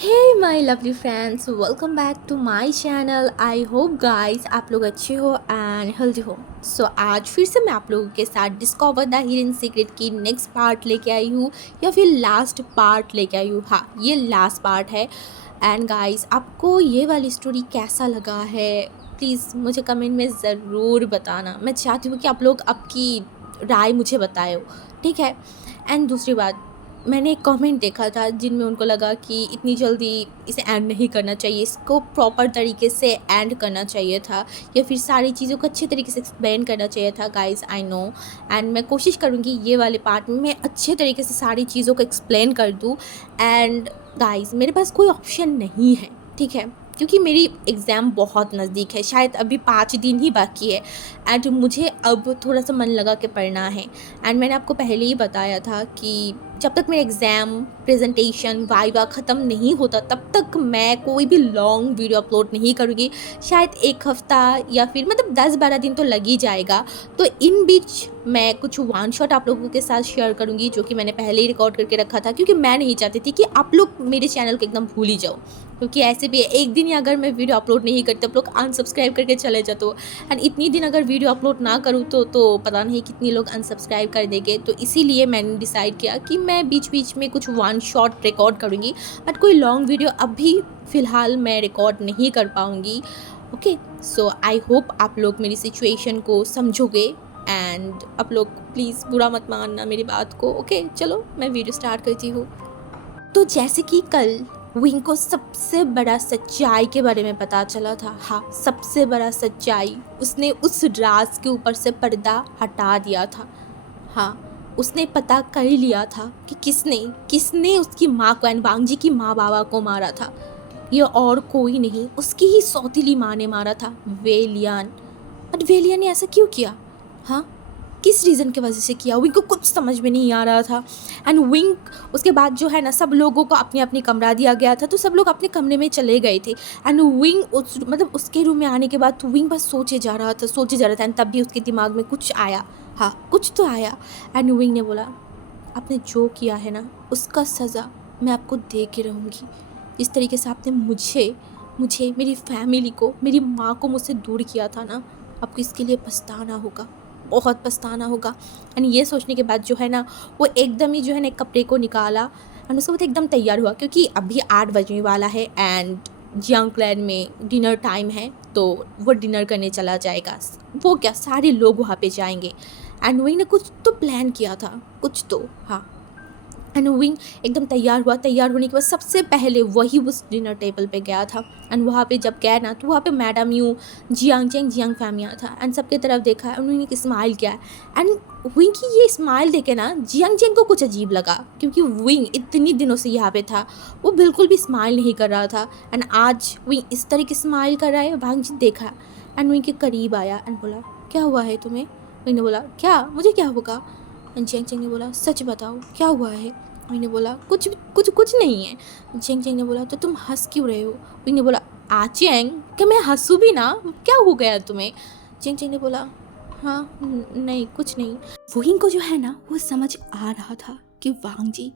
Hey my lovely friends, welcome back to my channel. I hope guys आप लोग अच्छे हो एंड हेल्दी हो। सो आज फिर से मैं आप लोगों के साथ डिस्कवर द हिडन सीक्रेट की नेक्स्ट पार्ट लेके आई हूँ या फिर लास्ट पार्ट लेके आई हूँ। हाँ, ये लास्ट पार्ट है। एंड गाइस, आपको ये वाली स्टोरी कैसा लगा है प्लीज़ मुझे कमेंट में ज़रूर बताना। मैं चाहती हूँ कि आप लोग आपकी राय मुझे बताए हो, ठीक है। एंड दूसरी बात, मैंने एक कमेंट देखा था जिनमें उनको लगा कि इतनी जल्दी इसे एंड नहीं करना चाहिए, इसको प्रॉपर तरीके से एंड करना चाहिए था या फिर सारी चीज़ों को अच्छे तरीके से एक्सप्लेन करना चाहिए था। गाइस आई नो, एंड मैं कोशिश करूँगी ये वाले पार्ट में मैं अच्छे तरीके से सारी चीज़ों को एक्सप्लेन कर दूँ। एंड गाइस, मेरे पास कोई ऑप्शन नहीं है, ठीक है, क्योंकि मेरी एग्ज़ाम बहुत नज़दीक है, शायद अभी 5 दिन ही बाकी है। एंड मुझे अब थोड़ा सा मन लगा के पढ़ना है। एंड मैंने आपको पहले ही बताया था कि जब तक मेरा एग्ज़ाम, प्रेजेंटेशन, वाइवा ख़त्म नहीं होता तब तक मैं कोई भी लॉन्ग वीडियो अपलोड नहीं करूँगी। शायद 1 हफ़्ता या फिर मतलब 10-12 दिन तो लग ही जाएगा। तो इन बीच मैं कुछ वन शॉट आप लोगों के साथ शेयर करूँगी जो कि मैंने पहले ही रिकॉर्ड करके रखा था, क्योंकि मैं नहीं चाहती थी कि आप लोग मेरे चैनल को एकदम भूल ही जाओ। क्योंकि ऐसे भी एक दिन ही अगर मैं वीडियो अपलोड नहीं करती, आप लोग अनसब्सक्राइब करके चले जाते हो। एंड इतनी दिन अगर वीडियो अपलोड ना करूँ तो पता नहीं कितनी लोग अनसब्सक्राइब कर देंगे। तो इसीलिए मैंने डिसाइड किया कि मैं बीच बीच में कुछ वन शॉट रिकॉर्ड करूँगी, बट कोई लॉन्ग वीडियो अभी फ़िलहाल मैं रिकॉर्ड नहीं कर पाऊँगी। ओके, सो आई होप आप लोग मेरी सिचुएशन को समझोगे एंड आप लोग प्लीज़ बुरा मत मानना मेरी बात को। ओके, चलो मैं वीडियो स्टार्ट करती हूँ। तो जैसे कि कल विंग को सबसे बड़ा सच्चाई के बारे में पता चला था। हाँ, सबसे बड़ा सच्चाई, उसने उस राज के ऊपर से पर्दा हटा दिया था। हाँ, उसने पता कर लिया था कि किसने किसने उसकी माँ को एंड वांगजी की माँ बाबा को मारा था। ये और कोई नहीं, उसकी ही सौतीली माँ ने मारा था, वेलियान। बट वेलियान ने ऐसा क्यों किया? हाँ, किस रीज़न की वजह से किया? विंग को कुछ समझ में नहीं आ रहा था। एंड विंग, उसके बाद जो है ना, सब लोगों को अपने अपने कमरा दिया गया था, तो सब लोग अपने कमरे में चले गए थे। एंड विंग उस मतलब उसके रूम में आने के बाद तो विंग बस सोचे जा रहा था एंड तब भी उसके दिमाग में कुछ आया। हाँ, कुछ तो आया। एंड विंग ने बोला, आपने जो किया है ना, उसका सज़ा मैं आपको दे के रहूँगी। जिस तरीके से आपने मुझे मुझे मेरी फैमिली को, मेरी माँ को मुझसे दूर किया था ना, आपको इसके लिए पछताना होगा, बहुत पछताना होगा। एंड ये सोचने के बाद जो है ना, वो एकदम ही जो है ना एक कपड़े को निकाला एंड उसके बाद एकदम तैयार हुआ, क्योंकि अभी 8 बजने वाला है एंड जियांग क्लैन में डिनर टाइम है, तो वो डिनर करने चला जाएगा। वो क्या, सारे लोग वहाँ पे जाएंगे। एंड वही ने कुछ तो प्लान किया था, कुछ तो। हाँ, एंड विंग एकदम तैयार हुआ। तैयार होने के बाद सबसे पहले वही उस डिनर टेबल पे गया था। एंड वहाँ पे जब गया ना, तो वहाँ पे madam Yu, Jiang Cheng, Jiang family था। एंड सबके तरफ देखा, उन्होंने एक स्माइल किया। एंड विंग की ये स्माइल देखे ना, जियांग चेंग को कुछ अजीब लगा, क्योंकि विंग इतनी दिनों से यहाँ पे था, वो बिल्कुल भी स्माइल नहीं कर रहा था। एंड आज विंग इस तरह की स्माइल कर रहा है। वांग जी देखा एंड विंग के करीब आया एंड बोला, क्या हुआ है तुम्हें? विंग ने बोला, क्या मुझे क्या होगा? एंड जियांग चेंग ने बोला, सच बताओ क्या हुआ है? विंग ने बोला, कुछ कुछ कुछ नहीं है। जियांग चेंग ने बोला, तो तुम हंस क्यों रहे हो? विंग ने बोला, चेंग, क्या मैं हंसूँ भी ना, क्या हो गया तुम्हें? जियांग चेंग ने बोला, हाँ नहीं कुछ नहीं। विंग को जो है ना, वो समझ आ रहा था कि वांग जी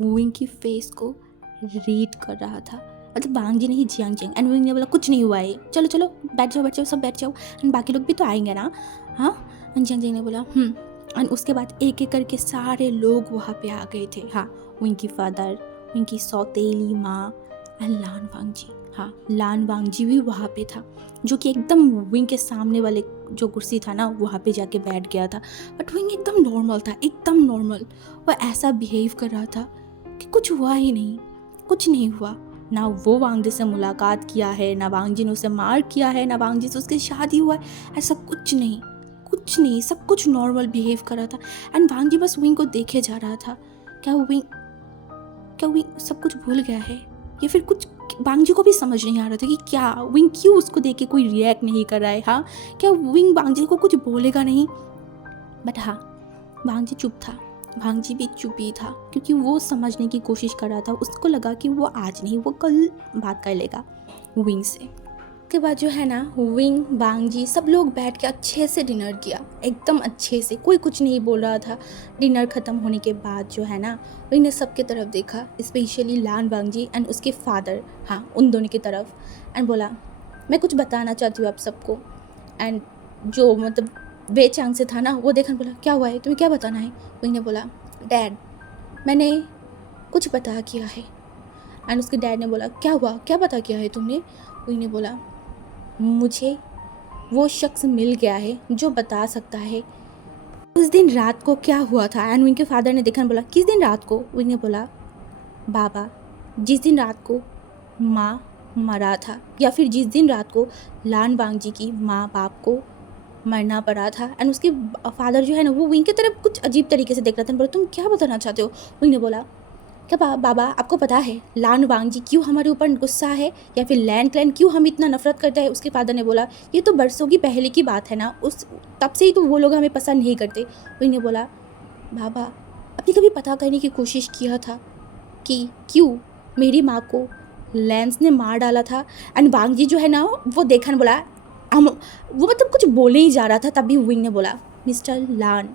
विंग की फेस को रीड कर रहा था, मतलब वांग जी नहीं, जियांग चेंग। एंड विंग ने बोला, कुछ नहीं हुआ है, चलो चलो बैठ जाओ सब बैठ जाओ, एंड बाकी लोग भी तो आएंगे ना। हाँ, एंड जियांग चेंग ने बोला एंड उसके बाद एक एक करके सारे लोग वहाँ पे आ गए थे। हाँ, उनकी फादर, उनकी सौतेली माँ एंड लान वांग जी। हाँ, लान वांग जी भी वहाँ पे था, जो कि एकदम विंग के सामने वाले जो कुर्सी था ना, वहाँ पे जाके बैठ गया था। बट विंग एकदम नॉर्मल था, एकदम नॉर्मल। वो ऐसा बिहेव कर रहा था कि कुछ हुआ ही नहीं, कुछ नहीं हुआ। ना वो वांग जी से मुलाकात किया है, ना वांग जी ने उसे मार किया है, ना वांग जी से उसकी शादी हुआ है, ऐसा कुछ नहीं, कुछ नहीं, सब कुछ नॉर्मल बिहेव कर रहा था। एंड वांग जी बस विंग को देखे जा रहा था। क्या विंग सब कुछ भूल गया है या फिर कुछ? वांग जी को भी समझ नहीं आ रहा था कि क्या विंग क्यों उसको देख के कोई रिएक्ट नहीं कर रहा है। हाँ, क्या विंग वांग जी को कुछ बोलेगा नहीं? बट हाँ, वांग जी चुप था। वांग जी भी चुप ही था, क्योंकि वो समझने की कोशिश कर रहा था। उसको लगा कि वो आज नहीं, वो कल बात कर लेगा विंग से। उसके बाद जो है ना विंग बांग जी सब लोग बैठ के अच्छे से डिनर किया, एकदम अच्छे से, कोई कुछ नहीं बोल रहा था। डिनर ख़त्म होने के बाद जो है ना विंग ने सबके तरफ देखा, स्पेशली लान बांग जी एंड उसके फादर, हाँ उन दोनों की तरफ, एंड बोला मैं कुछ बताना चाहती हूँ आप सबको। एंड जो मतलब बेचांग से था ना वो देखा, बोला क्या हुआ है, तुम्हें क्या बताना है। विंग ने बोला डैड मैंने कुछ पता किया है। एंड उसके डैड ने बोला क्या हुआ, क्या पता किया है तुमने। विंग ने बोला मुझे वो शख्स मिल गया है जो बता सकता है उस दिन रात को क्या हुआ था। एंड विंग के फादर ने देखा, बोला किस दिन रात को। विंग ने बोला बाबा जिस दिन रात को माँ मरा था, या फिर जिस दिन रात को लान बांग जी की माँ बाप को मरना पड़ा था। एंड उसके फादर जो है ना वो विंग की तरफ कुछ अजीब तरीके से देख रहा था। बोला तुम क्या बताना चाहते हो। विंग ने बोला क्या बाबा आपको पता है लान वांग जी क्यों हमारे ऊपर गुस्सा है, या फिर लैंड क्लैन क्यों हम इतना नफरत करते हैं। उसके फादर ने बोला ये तो बरसों की पहले की बात है ना, उस तब से ही तो वो लोग हमें पसंद नहीं करते। विंग ने बोला बाबा आपने कभी पता करने की कोशिश किया था कि क्यों मेरी माँ को लैंस ने मार डाला था। एंड वांग जी जो है ना वो देखा न, बोला हम वो मतलब कुछ बोले ही जा रहा था, तभी विंग ने बोला मिस्टर लान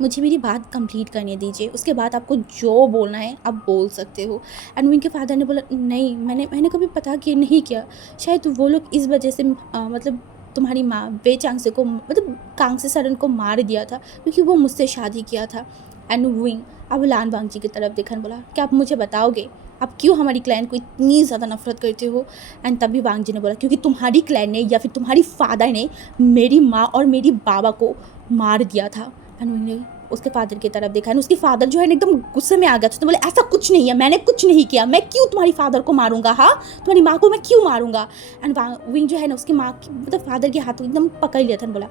मुझे मेरी बात कंप्लीट करने दीजिए, उसके बाद आपको जो बोलना है आप बोल सकते हो। एंड विंग के फादर ने बोला नहीं मैंने कभी पता किया नहीं किया, शायद वो लोग इस वजह से मतलब तुम्हारी माँ वे चांगसे को मतलब कांगसे सरन को मार दिया था क्योंकि वो मुझसे शादी किया था। एंड विंग अब लान वांग जी की तरफ देखा, बोला क्या आप मुझे बताओगे आप क्यों हमारी क्लैन को इतनी ज़्यादा नफरत करते हो। एंड तभी वांग जी ने बोला क्योंकि तुम्हारी क्लैन ने या फिर तुम्हारी फादर ने मेरी माँ और मेरी बाबा को मार दिया था। एंड विंग ने उसके फादर की तरफ देखा, एंड उसके फादर जो है ना एकदम गुस्से में आ गया, तो बोले ऐसा कुछ नहीं है, मैंने कुछ नहीं किया, मैं क्यों तुम्हारी फादर को मारूंगा, हाँ तुम्हारी माँ को मैं क्यों मारूंगा। एंड विंग जो है ना उसकी माँ की मतलब फादर के हाथों एकदम पकड़ लिया था, बोला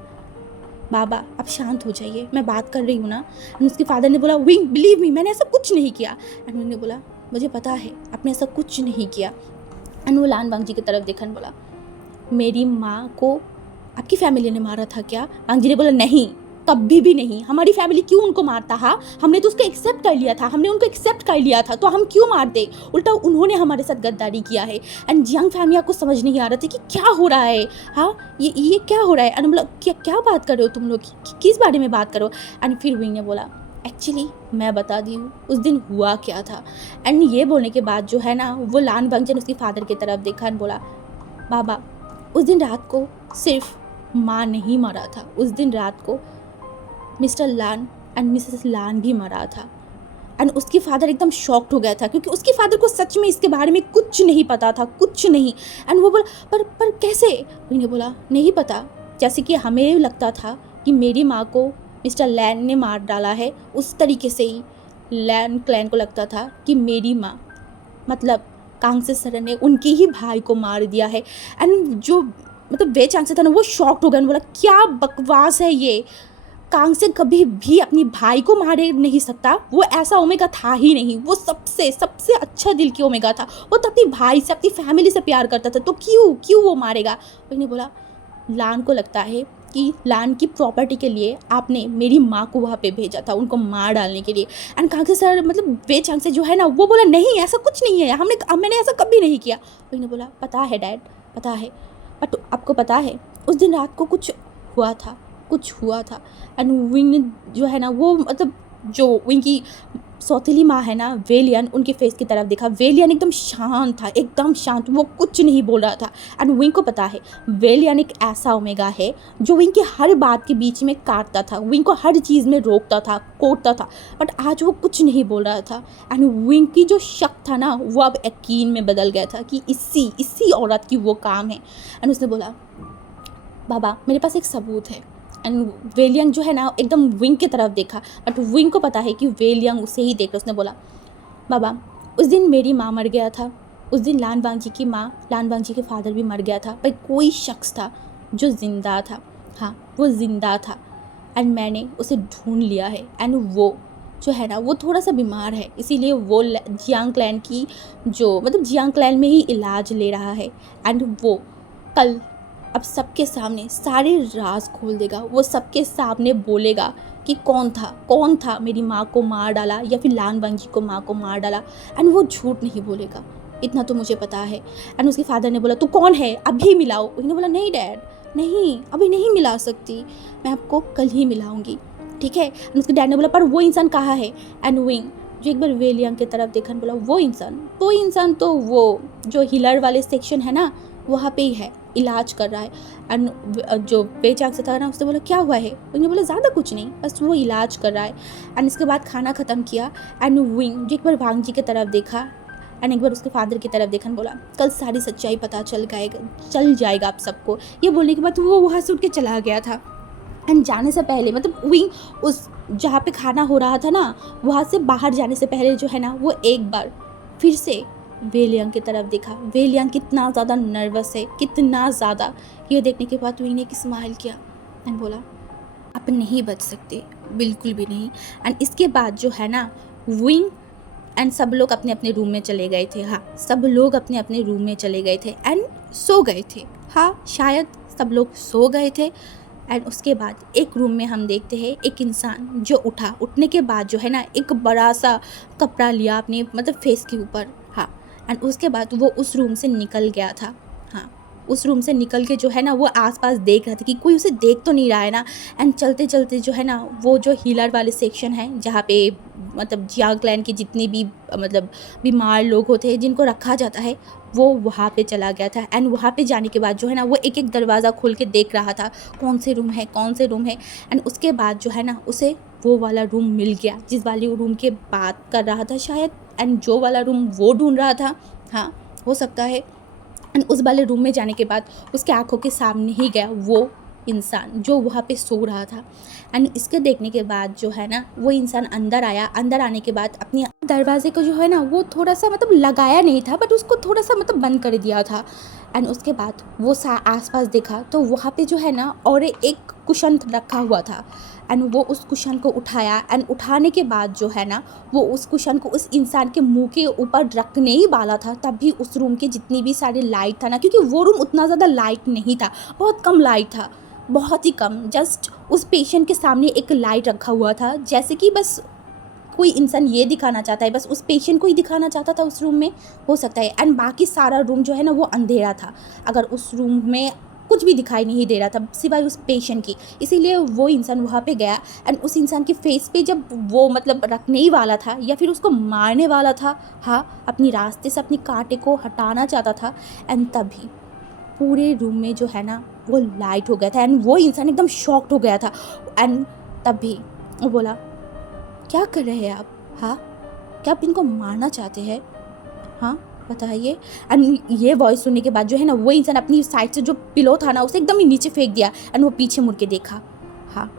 बाबा आप शांत हो जाइए मैं बात कर रही हूँ ना। एंड उसके फादर ने बोला विंग बिलीव मी मैंने ऐसा कुछ नहीं किया। एंड विंग ने बोला मुझे पता है आपने ऐसा कुछ नहीं किया। एंड वो लान वांग जी की तरफ देखा, बोला मेरी माँ को आपकी फैमिली ने मारा था क्या। वांग जी ने बोला नहीं कभी भी नहीं, हमारी फैमिली क्यों उनको मारता, हाँ हमने तो उसको एक्सेप्ट कर लिया था, हमने उनको एक्सेप्ट कर लिया था तो हम क्यों मारते, उल्टा उन्होंने हमारे साथ गद्दारी किया है। एंड यंग फैमिली को समझ नहीं आ रहा था कि क्या हो रहा है, हाँ ये क्या हो रहा है। एंड मतलब क्या बात कर रहे हो तुम लोग, किस बारे में बात करो। एंड फिर विंग ने बोला एक्चुअली मैं बता दी हूँ उस दिन हुआ क्या था। एंड ये बोलने के बाद जो है ना वो लान वांग जी ने उसकी फादर की तरफ देखा एंड बोला बाबा उस दिन रात को सिर्फ माँ नहीं मरा था, उस दिन रात को मिस्टर लान एंड मिसेस लान भी मरा था। एंड उसकी फादर एकदम शॉक्ड हो गया था क्योंकि उसके फादर को सच में इसके बारे में कुछ नहीं पता था, कुछ नहीं। एंड वो बोला पर कैसे। उन्होंने बोला नहीं पता, जैसे कि हमें लगता था कि मेरी माँ को मिस्टर लैन ने मार डाला है, उस तरीके से ही लैन क्लैन को लगता था कि मेरी माँ मतलब कांगसे सरन ने उनके ही भाई को मार दिया है। एंड जो मतलब वे चांग से था ना वो शॉक्ड हो गया, बोला क्या बकवास है ये, कांगसे कभी भी अपनी भाई को मारे नहीं सकता, वो ऐसा ओमेगा था ही नहीं, वो सबसे सबसे अच्छा दिल की ओमेगा था, वो तो अपनी भाई से अपनी फैमिली से प्यार करता था, तो क्यों वो मारेगा। उसने बोला लान को लगता है कि लान की प्रॉपर्टी के लिए आपने मेरी माँ को वहाँ पे भेजा था उनको मार डालने के लिए। एंड कांगसे सर मतलब वे चांग से जो है ना वो बोला नहीं ऐसा कुछ नहीं है, मैंने ऐसा कभी नहीं किया। उसने बोला पता है डैड पता है, बट आपको पता है उस दिन रात को कुछ हुआ था। एंड विंग जो है ना वो मतलब जो विंग की सौतेली माँ है ना वेलियन, उनके फेस की तरफ देखा, वेलियन एकदम शांत था, एकदम शांत, वो कुछ नहीं बोल रहा था। एंड विंग को पता है वेलियन एक ऐसा ओमेगा है जो विंग की हर बात के बीच में काटता था, विंग को हर चीज़ में रोकता था, कोटता था, बट आज वो कुछ नहीं बोल रहा था। एंड विंग की जो शक था ना वो अब यकीन में बदल गया था कि इसी औरत की वो काम है। एंड उसने बोला बाबा मेरे पास एक सबूत है। एंड वेलियंग जो है ना एकदम विंग की तरफ देखा, बट विंग को पता है कि वेलियंग उसे ही देख रहा। उसने बोला बाबा उस दिन मेरी माँ मर गया था, उस दिन लान वांग जी की माँ लान वांग जी के फादर भी मर गया था, पर कोई शख्स था जो ज़िंदा था, हाँ वो ज़िंदा था। एंड मैंने उसे ढूंढ लिया है। एंड वो जो है ना वो थोड़ा सा बीमार है, इसीलिए वो जियांग क्लैन की जो मतलब जियांग क्लैन में ही इलाज ले रहा है। एंड वो कल अब सबके सामने सारे राज खोल देगा, वो सबके सामने बोलेगा कि कौन था मेरी माँ को मार डाला या फिर लान वांग जी को माँ को मार डाला। एंड वो झूठ नहीं बोलेगा, इतना तो मुझे पता है। एंड उसके फादर ने बोला तू कौन है, अभी मिलाओ। उसने बोला नहीं डैड, नहीं अभी नहीं मिला सकती, मैं आपको कल ही मिलाऊंगी, ठीक है। एंड उसके डैड ने बोला पर वो इंसान कहाँ है। एंड विंग जो एक बार वेलियांग की तरफ देखा, बोला वो इंसान तो वो जो हिलर वाले सेक्शन है ना वहाँ पे ही है, इलाज कर रहा है। एंड जो बेचाक से था ना उसने बोला क्या हुआ है। उसने बोला ज़्यादा कुछ नहीं, बस वो इलाज कर रहा है। एंड इसके बाद खाना ख़त्म किया। एंड विंग जो एक बार वांग जी की तरफ देखा एंड एक बार उसके फादर की तरफ देखा, बोला कल सारी सच्चाई पता चल जाएगा आप सबको। ये बोलने के बाद वो वहाँ से उठ के चला गया था। एंड जाने से पहले मतलब विंग उस जहाँ पे खाना हो रहा था ना वहाँ से बाहर जाने से पहले जो है ना वो एक बार फिर से वेलियांग की तरफ देखा। वेलियांग कितना ज़्यादा नर्वस है, कितना ज़्यादा। ये देखने के बाद विंग ने एक स्माइल किया एंड बोला आप नहीं बच सकते, बिल्कुल भी नहीं। एंड इसके बाद जो है ना विंग एंड सब लोग अपने अपने रूम में चले गए थे। हाँ, सब लोग अपने अपने रूम में चले गए थे एंड सो गए थे। हाँ, शायद सब लोग सो गए थे। एंड उसके बाद एक रूम में हम देखते हैं एक इंसान जो उठने के बाद जो है ना एक बड़ा सा कपड़ा लिया अपने मतलब फेस के ऊपर। हाँ, एंड उसके बाद वो उस रूम से निकल गया था। हाँ, उस रूम से निकल के जो है ना वो आसपास देख रहा था कि कोई उसे देख तो नहीं रहा है ना। एंड चलते चलते जो है ना वो जो हीलर वाले सेक्शन है जहाँ पे मतलब जियांग क्लैन की जितनी भी मतलब बीमार लोग होते हैं जिनको रखा जाता है वो वहाँ पे चला गया था। एंड वहाँ पे जाने के बाद जो है ना वो एक एक दरवाज़ा खोल के देख रहा था कौन से रूम है। एंड उसके बाद जो है ना उसे वो वाला रूम मिल गया जिस वाले रूम के बात कर रहा था शायद। एंड जो वाला रूम वो ढूंढ रहा था, हाँ हो सकता है। एंड उस वाले रूम में जाने के बाद उसके आंखों के सामने ही गया वो इंसान जो वहाँ पे सो रहा था। एंड इसके देखने के बाद जो है ना वो इंसान अंदर आया। अंदर आने के बाद अपनी दरवाजे को जो है ना वो थोड़ा सा मतलब लगाया नहीं था बट उसको थोड़ा सा मतलब बंद कर दिया था। एंड उसके बाद वो आसपास देखा तो वहाँ पे जो है ना और एक कुशन रखा हुआ था। एंड वो उस कुशन को उठाया एंड उठाने के बाद जो है ना वो उस कुशन को उस इंसान के मुंह के ऊपर रखने ही वाला था तब भी उस रूम के जितनी भी सारे लाइट था ना, क्योंकि वो रूम उतना ज़्यादा लाइट नहीं था, बहुत कम लाइट था, बहुत ही कम। जस्ट उस पेशेंट के सामने एक लाइट रखा हुआ था जैसे कि बस कोई इंसान ये दिखाना चाहता है, बस उस पेशेंट को ही दिखाना चाहता था उस रूम में, हो सकता है। एंड बाकी सारा रूम जो है ना वो अंधेरा था, अगर उस रूम में कुछ भी दिखाई नहीं दे रहा था सिवाय उस पेशेंट की। इसीलिए वो इंसान वहाँ पे गया एंड उस इंसान के फेस पे जब वो मतलब रखने ही वाला था या फिर उसको मारने वाला था, हाँ अपनी रास्ते से अपनी कांटे को हटाना चाहता था। एंड तभी पूरे रूम में जो है ना वो लाइट हो गया था एंड वो इंसान एकदम शॉक्ड हो गया था। एंड तभी वो बोला क्या कर रहे हैं आप, हाँ क्या आप इनको मारना चाहते हैं, हाँ बताइए। एंड ये वॉइस सुनने के बाद जो है ना वो इंसान अपनी साइड से जो पिलो था ना उसे एकदम ही नीचे फेंक दिया एंड वो पीछे मुड़ के देखा। हाँ,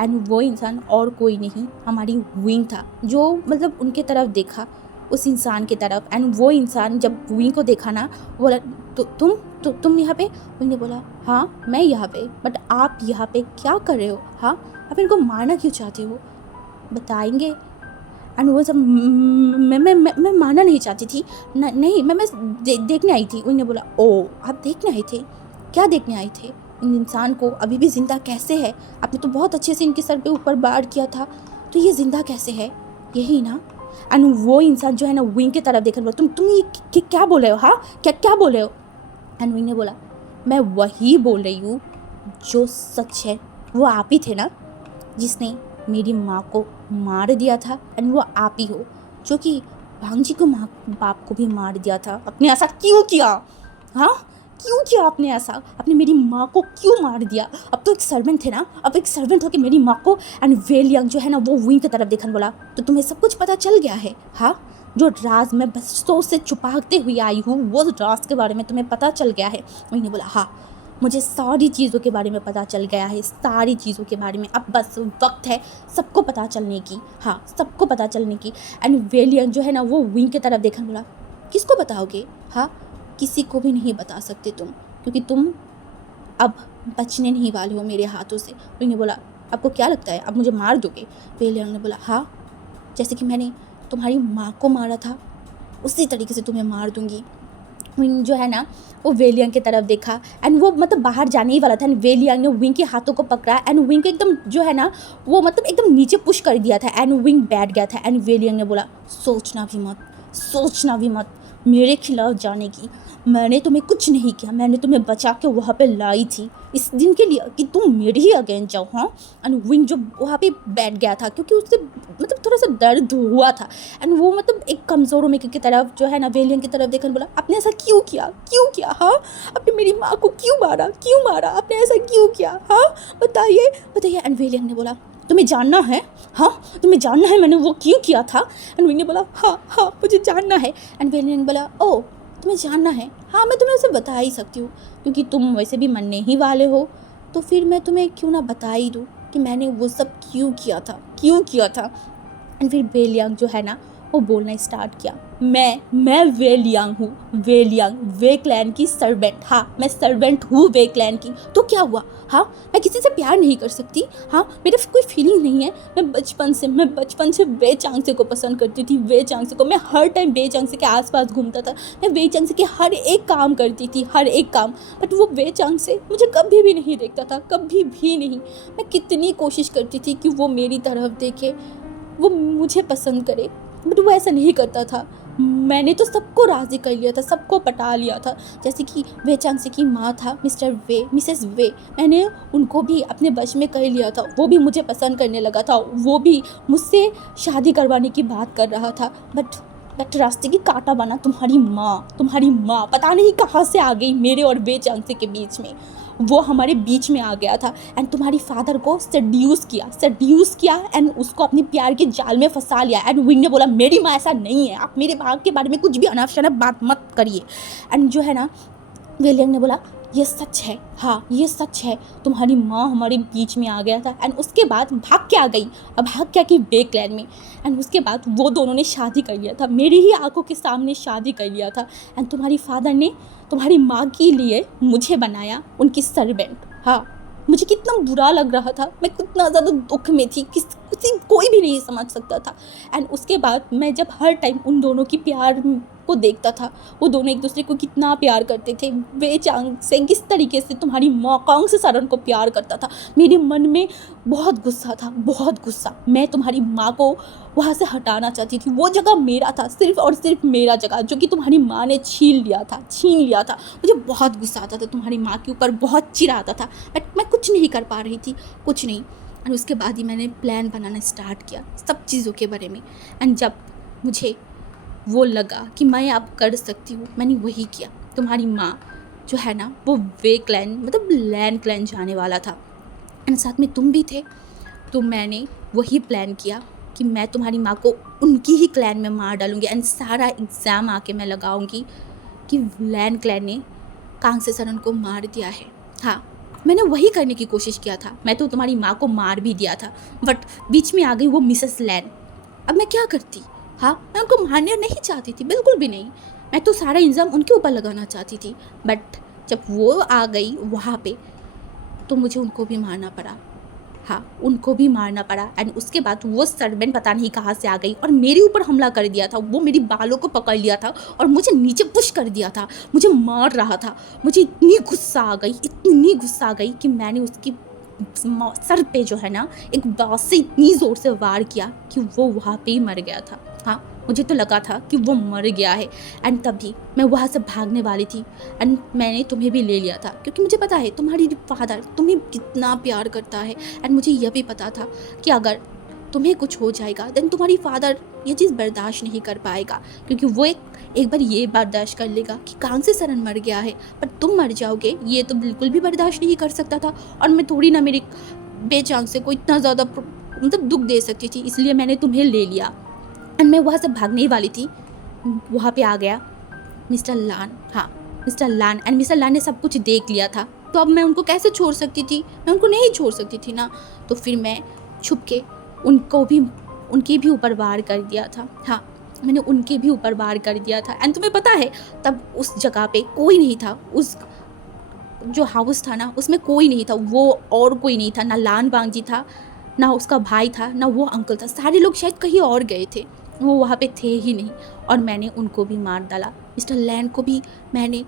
एंड वो इंसान और कोई नहीं हमारी विंग था जो मतलब उनके तरफ देखा उस इंसान की तरफ। एंड वो इंसान जब विंग को देखा ना बोला तुम यहाँ पे। उन्होंने बोला हाँ मैं यहाँ पे, बट आप यहाँ पे क्या कर रहे हो, हाँ आप इनको मारना क्यों चाहते हो बताएंगे। एंड वो सब मैं मारना नहीं चाहती थी, नहीं मैं देखने आई थी। उन्होंने बोला ओ आप देखने आई थे, क्या देखने आई थे, इन इंसान को अभी भी ज़िंदा कैसे है, आपने तो बहुत अच्छे से इनके सर पे ऊपर बार किया था, तो ये ज़िंदा कैसे है, यही ना। एंड वो इंसान जो है ना विंग की तरफ देखकर बोला तुम ये क्या बोल रहे हो, हाँ क्या बोल रहे हो। एंड विंग ने बोला मैं वही बोल रही हूँ जो सच है, वो आप ही थे ना जिसने मेरी माँ को मार दिया था। एंड वो आप ही हो जो कि भांग जी को माँ बाप को भी मार दिया था। आपने ऐसा क्यों किया, हाँ क्यों किया आपने ऐसा, आपने मेरी माँ को क्यों मार दिया। अब तो एक सर्वेंट थे ना, अब एक सर्वेंट हो कि मेरी माँ को। एंड वेलियांग जो है ना वो विंग की तरफ देखने बोला तो तुम्हें सब कुछ पता चल गया है, हाँ जो राज मैं बरसों से छुपाते हुए आई हूँ वो राज के बारे में तुम्हें पता चल गया है। विंग ने बोला हाँ मुझे सारी चीज़ों के बारे में पता चल गया है, सारी चीज़ों के बारे में, अब बस वक्त है सबको पता चलने की, हाँ सबको पता चलने की। एंड वेलियन जो है ना वो विंग की तरफ देखा बोला किसको बताओगे, हाँ किसी को भी नहीं बता सकते तुम, क्योंकि तुम अब बचने नहीं वाले हो मेरे हाथों से। विंग ने बोला आपको क्या लगता है अब मुझे मार दोगे। वेलियन ने बोला हाँ जैसे कि मैंने तुम्हारी माँ को मारा था उसी तरीके से तुम्हें मार दूंगी। विंग जो है ना वो वेलियांग की तरफ देखा एंड वो मतलब बाहर जाने ही वाला था एंड वेलियांग ने विंग के हाथों को पकड़ा एंड विंग को एकदम जो है ना वो मतलब एकदम नीचे पुश कर दिया था एंड विंग बैठ गया था। एंड वेलियांग ने बोला सोचना भी मत मेरे खिलाफ जाने की। मैंने तुम्हें कुछ नहीं किया, मैंने तुम्हें बचा के वहाँ पे लाई थी इस दिन के लिए कि तुम मेरे ही अगेंस्ट जाओ। हाँ, एंड विंग जो वहाँ पे बैठ गया था क्योंकि उससे मतलब थोड़ा सा दर्द हुआ था, एंड वो मतलब एक कमज़ोर उम्र की तरफ जो है ना वेलियन की तरफ देखकर बोला, आपने ऐसा क्यों किया, क्यों किया? हाँ, आपने मेरी माँ को क्यों मारा, क्यों मारा, आपने ऐसा क्यों किया? हाँ, बताइए बताइए। एंड वेलियन ने बोला, तुम्हें जानना है? हाँ, तुम्हें जानना है मैंने वो क्यों किया था? एंड विंग ने बोला, हाँ हाँ मुझे जानना है। एंड वेलियन ने बोला, ओ तुम्हें जानना है? हाँ, मैं तुम्हें उसे बता ही सकती हूँ क्योंकि तुम वैसे भी मरने ही वाले हो, तो फिर मैं तुम्हें क्यों ना बता ही दूँ कि मैंने वो सब क्यों किया था, क्यों किया था। एंड फिर वेलियांग जो है ना वो बोलना स्टार्ट किया, मैं वेलियांग हूँ, वेलियांग वे क्लैन की सर्वेंट। हाँ, मैं सर्वेंट हूँ वे क्लैन की, तो क्या हुआ? हाँ, मैं किसी से प्यार नहीं कर सकती? हाँ, मेरे कोई फीलिंग नहीं है? मैं बचपन से वे चांगसे को पसंद करती थी, वे चांगसे को। मैं हर टाइम वे चांगसे के आसपास घूमता था, मैं वे चांगसे के हर एक काम करती थी, हर एक काम। बट वो वे चांगसे मुझे कभी भी नहीं देखता था, कभी भी नहीं। मैं कितनी कोशिश करती थी कि वो मेरी तरफ देखे, वो मुझे पसंद करे, बट वो ऐसा नहीं करता था। मैंने तो सबको राज़ी कर लिया था, सबको पटा लिया था। जैसे कि वे चांगसे की माँ था, मिस्टर वे, मिसेस वे, मैंने उनको भी अपने वश में कर लिया था। वो भी मुझे पसंद करने लगा था, वो भी मुझसे शादी करवाने की बात कर रहा था। बट रास्ते की कांटा बना तुम्हारी माँ पता नहीं कहाँ से आ गई मेरे और वे चांगसे के बीच में। वो हमारे बीच में आ गया था एंड तुम्हारी फादर को सेड्यूस किया एंड उसको अपने प्यार के जाल में फंसा लिया। एंड विंग ने बोला, मेरी माँ ऐसा नहीं है, आप मेरे माँ के बारे में कुछ भी अनाप शनाप बात मत करिए। एंड जो है ना विलियम ने बोला, ये सच है, हाँ ये सच है, तुम्हारी माँ हमारे बीच में आ गया था। एंड उसके बाद भाग के आ गई, अब भाग क्या कि वे क्लैन में। एंड उसके बाद वो दोनों ने शादी कर लिया था, मेरी ही आंखों के सामने शादी कर लिया था। एंड तुम्हारी फादर ने तुम्हारी माँ के लिए मुझे बनाया उनकी सर्वेंट। हाँ, मुझे कितना बुरा लग रहा था, मैं कितना ज़्यादा दुख में थी, कोई भी नहीं समझ सकता था। एंड उसके बाद मैं जब हर टाइम उन दोनों की प्यार को देखता था, वो दोनों एक दूसरे को कितना प्यार करते थे, वे चांग से किस तरीके से तुम्हारी माँ कांग से सरन को प्यार करता था, मेरे मन में बहुत गुस्सा था, बहुत गुस्सा। मैं तुम्हारी माँ को वहाँ से हटाना चाहती थी, वो जगह मेरा था, सिर्फ और सिर्फ मेरा जगह, जो कि तुम्हारी माँ ने छीन लिया था। मुझे बहुत गुस्सा आता था तुम्हारी माँ के ऊपर, बहुत चिढ़ाता था, बट मैं कुछ नहीं कर पा रही थी, कुछ नहीं। और उसके बाद ही मैंने प्लान बनाना स्टार्ट किया सब चीज़ों के बारे में। एंड जब मुझे वो लगा कि मैं अब कर सकती हूँ, मैंने वही किया। तुम्हारी माँ जो है ना वो वे क्लैन मतलब लैन क्लैन जाने वाला था, एंड साथ में तुम भी थे, तो मैंने वही प्लान किया कि मैं तुम्हारी माँ को उनकी ही क्लैन में मार डालूँगी। एंड सारा एग्ज़ाम आके मैं लगाऊँगी कि लैन क्लैन ने कांग से सरन को मार दिया है। हाँ, मैंने वही करने की कोशिश किया था, मैं तो तुम्हारी माँ को मार भी दिया था, बट बीच में आ गई वो मिसेस लैन। अब मैं क्या करती? हाँ, मैं उनको मारना नहीं चाहती थी, बिल्कुल भी नहीं। मैं तो सारा इल्ज़ाम उनके ऊपर लगाना चाहती थी, बट जब वो आ गई वहाँ पे तो मुझे उनको भी मारना पड़ा। हाँ, उनको भी मारना पड़ा। एंड उसके बाद वो सर्वेंट पता नहीं कहाँ से आ गई और मेरे ऊपर हमला कर दिया था। वो मेरी बालों को पकड़ लिया था और मुझे नीचे पुश कर दिया था, मुझे मार रहा था। मुझे इतनी गुस्सा आ गई कि मैंने उसकी सर पे जो है ना एक बाँस से इतनी ज़ोर से वार किया कि वो वहाँ पे ही मर गया था। हाँ, मुझे तो लगा था कि वो मर गया है। एंड तभी मैं वहाँ से भागने वाली थी एंड मैंने तुम्हें भी ले लिया था क्योंकि मुझे पता है तुम्हारी फादर तुम्हें कितना प्यार करता है। एंड मुझे यह भी पता था कि अगर तुम्हें कुछ हो जाएगा देन तुम्हारी फादर ये चीज़ बर्दाश्त नहीं कर पाएगा, क्योंकि वो एक बार ये बर्दाश्त कर लेगा कि कांग से सरन मर गया है, पर तुम मर जाओगे ये तो बिल्कुल भी बर्दाश्त नहीं कर सकता था। और मैं थोड़ी ना मेरी बेचांग से को इतना ज़्यादा मतलब दुख दे सकती थी, इसलिए मैंने तुम्हें ले लिया। एंड मैं वहाँ से भागने ही वाली थी, वहाँ पे आ गया मिस्टर लान। हाँ, मिस्टर लान। एंड मिस्टर लान ने सब कुछ देख लिया था, तो अब मैं उनको कैसे छोड़ सकती थी? मैं उनको नहीं छोड़ सकती थी ना। तो फिर मैं छुप के उनके भी ऊपर वार कर दिया था। हाँ, मैंने उनके भी ऊपर वार कर दिया था। एंड तुम्हें पता है तब उस जगह पे कोई नहीं था, उस जो हाउस था ना उसमें कोई नहीं था, वो और कोई नहीं था, ना लान बांगजी था, ना उसका भाई था, ना वो अंकल था। सारे लोग शायद कहीं और गए थे, वो वहाँ पे थे ही नहीं। और मैंने उनको भी मार डाला, मिस्टर लैन को भी मैंने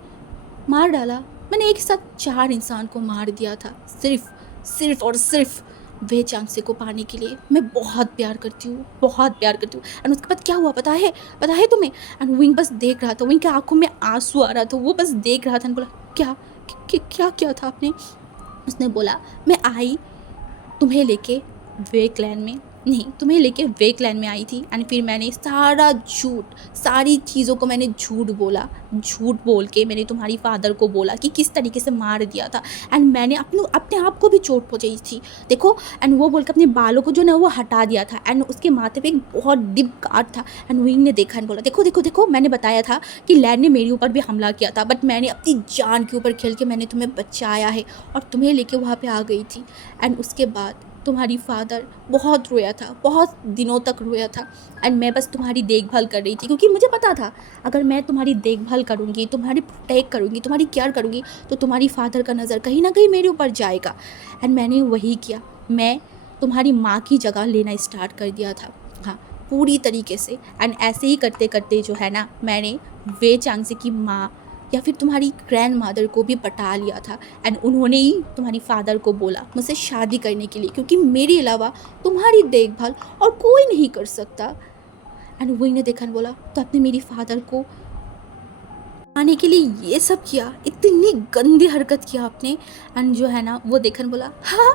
मार डाला। मैंने एक साथ 4 इंसान को मार दिया था, सिर्फ और सिर्फ वे चांसे को पाने के लिए मैं बहुत प्यार करती हूँ, बहुत प्यार करती हूँ। एंड उसके बाद क्या हुआ पता है तुम्हें? एंड विंग बस देख रहा था, विंग की आंखों में आंसू आ रहा था, वो बस देख रहा था। एंड बोला क्या क्या किया था आपने? उसने बोला मैं आई तुम्हें लेके वे क्लैन में, नहीं तुम्हें लेके वे क्लैन में आई थी। एंड फिर मैंने सारा झूठ, सारी चीज़ों को मैंने झूठ बोला, झूठ बोल के मैंने तुम्हारी फादर को बोला कि किस तरीके से मार दिया था। एंड मैंने अपने आप को भी चोट पहुँचाई थी, देखो। एंड वो बोल के अपने बालों को जो ना वो हटा दिया था। एंड उसके माथे पे एक बहुत डीप काट था। एंड विंग ने देखा एंड बोला देखो देखो देखो, मैंने बताया था कि लैन ने मेरे ऊपर भी हमला किया था, बट मैंने अपनी जान के ऊपर खेल के मैंने तुम्हें बचाया है और तुम्हें लेके वहाँ पे आ गई थी। एंड उसके बाद तुम्हारी फादर बहुत रोया था, बहुत दिनों तक रोया था। एंड मैं बस तुम्हारी देखभाल कर रही थी, क्योंकि मुझे पता था अगर मैं तुम्हारी देखभाल करूँगी, तुम्हारी प्रोटेक्ट करूँगी, तुम्हारी केयर करूँगी, तो तुम्हारी फादर का नज़र कहीं ना कहीं मेरे ऊपर जाएगा। एंड मैंने वही किया, मैं तुम्हारी माँ की जगह लेना स्टार्ट कर दिया था, हाँ, पूरी तरीके से। एंड ऐसे ही करते करते जो है ना, मैंने वे चांगसे की माँ या फिर तुम्हारी ग्रैंड मदर को भी पटा लिया था। एंड उन्होंने ही तुम्हारी फादर को बोला मुझसे शादी करने के लिए, क्योंकि मेरे अलावा तुम्हारी देखभाल और कोई नहीं कर सकता। एंड वही ने देखा बोला तो आपने मेरी फादर को आने के लिए ये सब किया, इतनी गंदी हरकत किया आपने। एंड जो है ना वो देखन बोला हाँ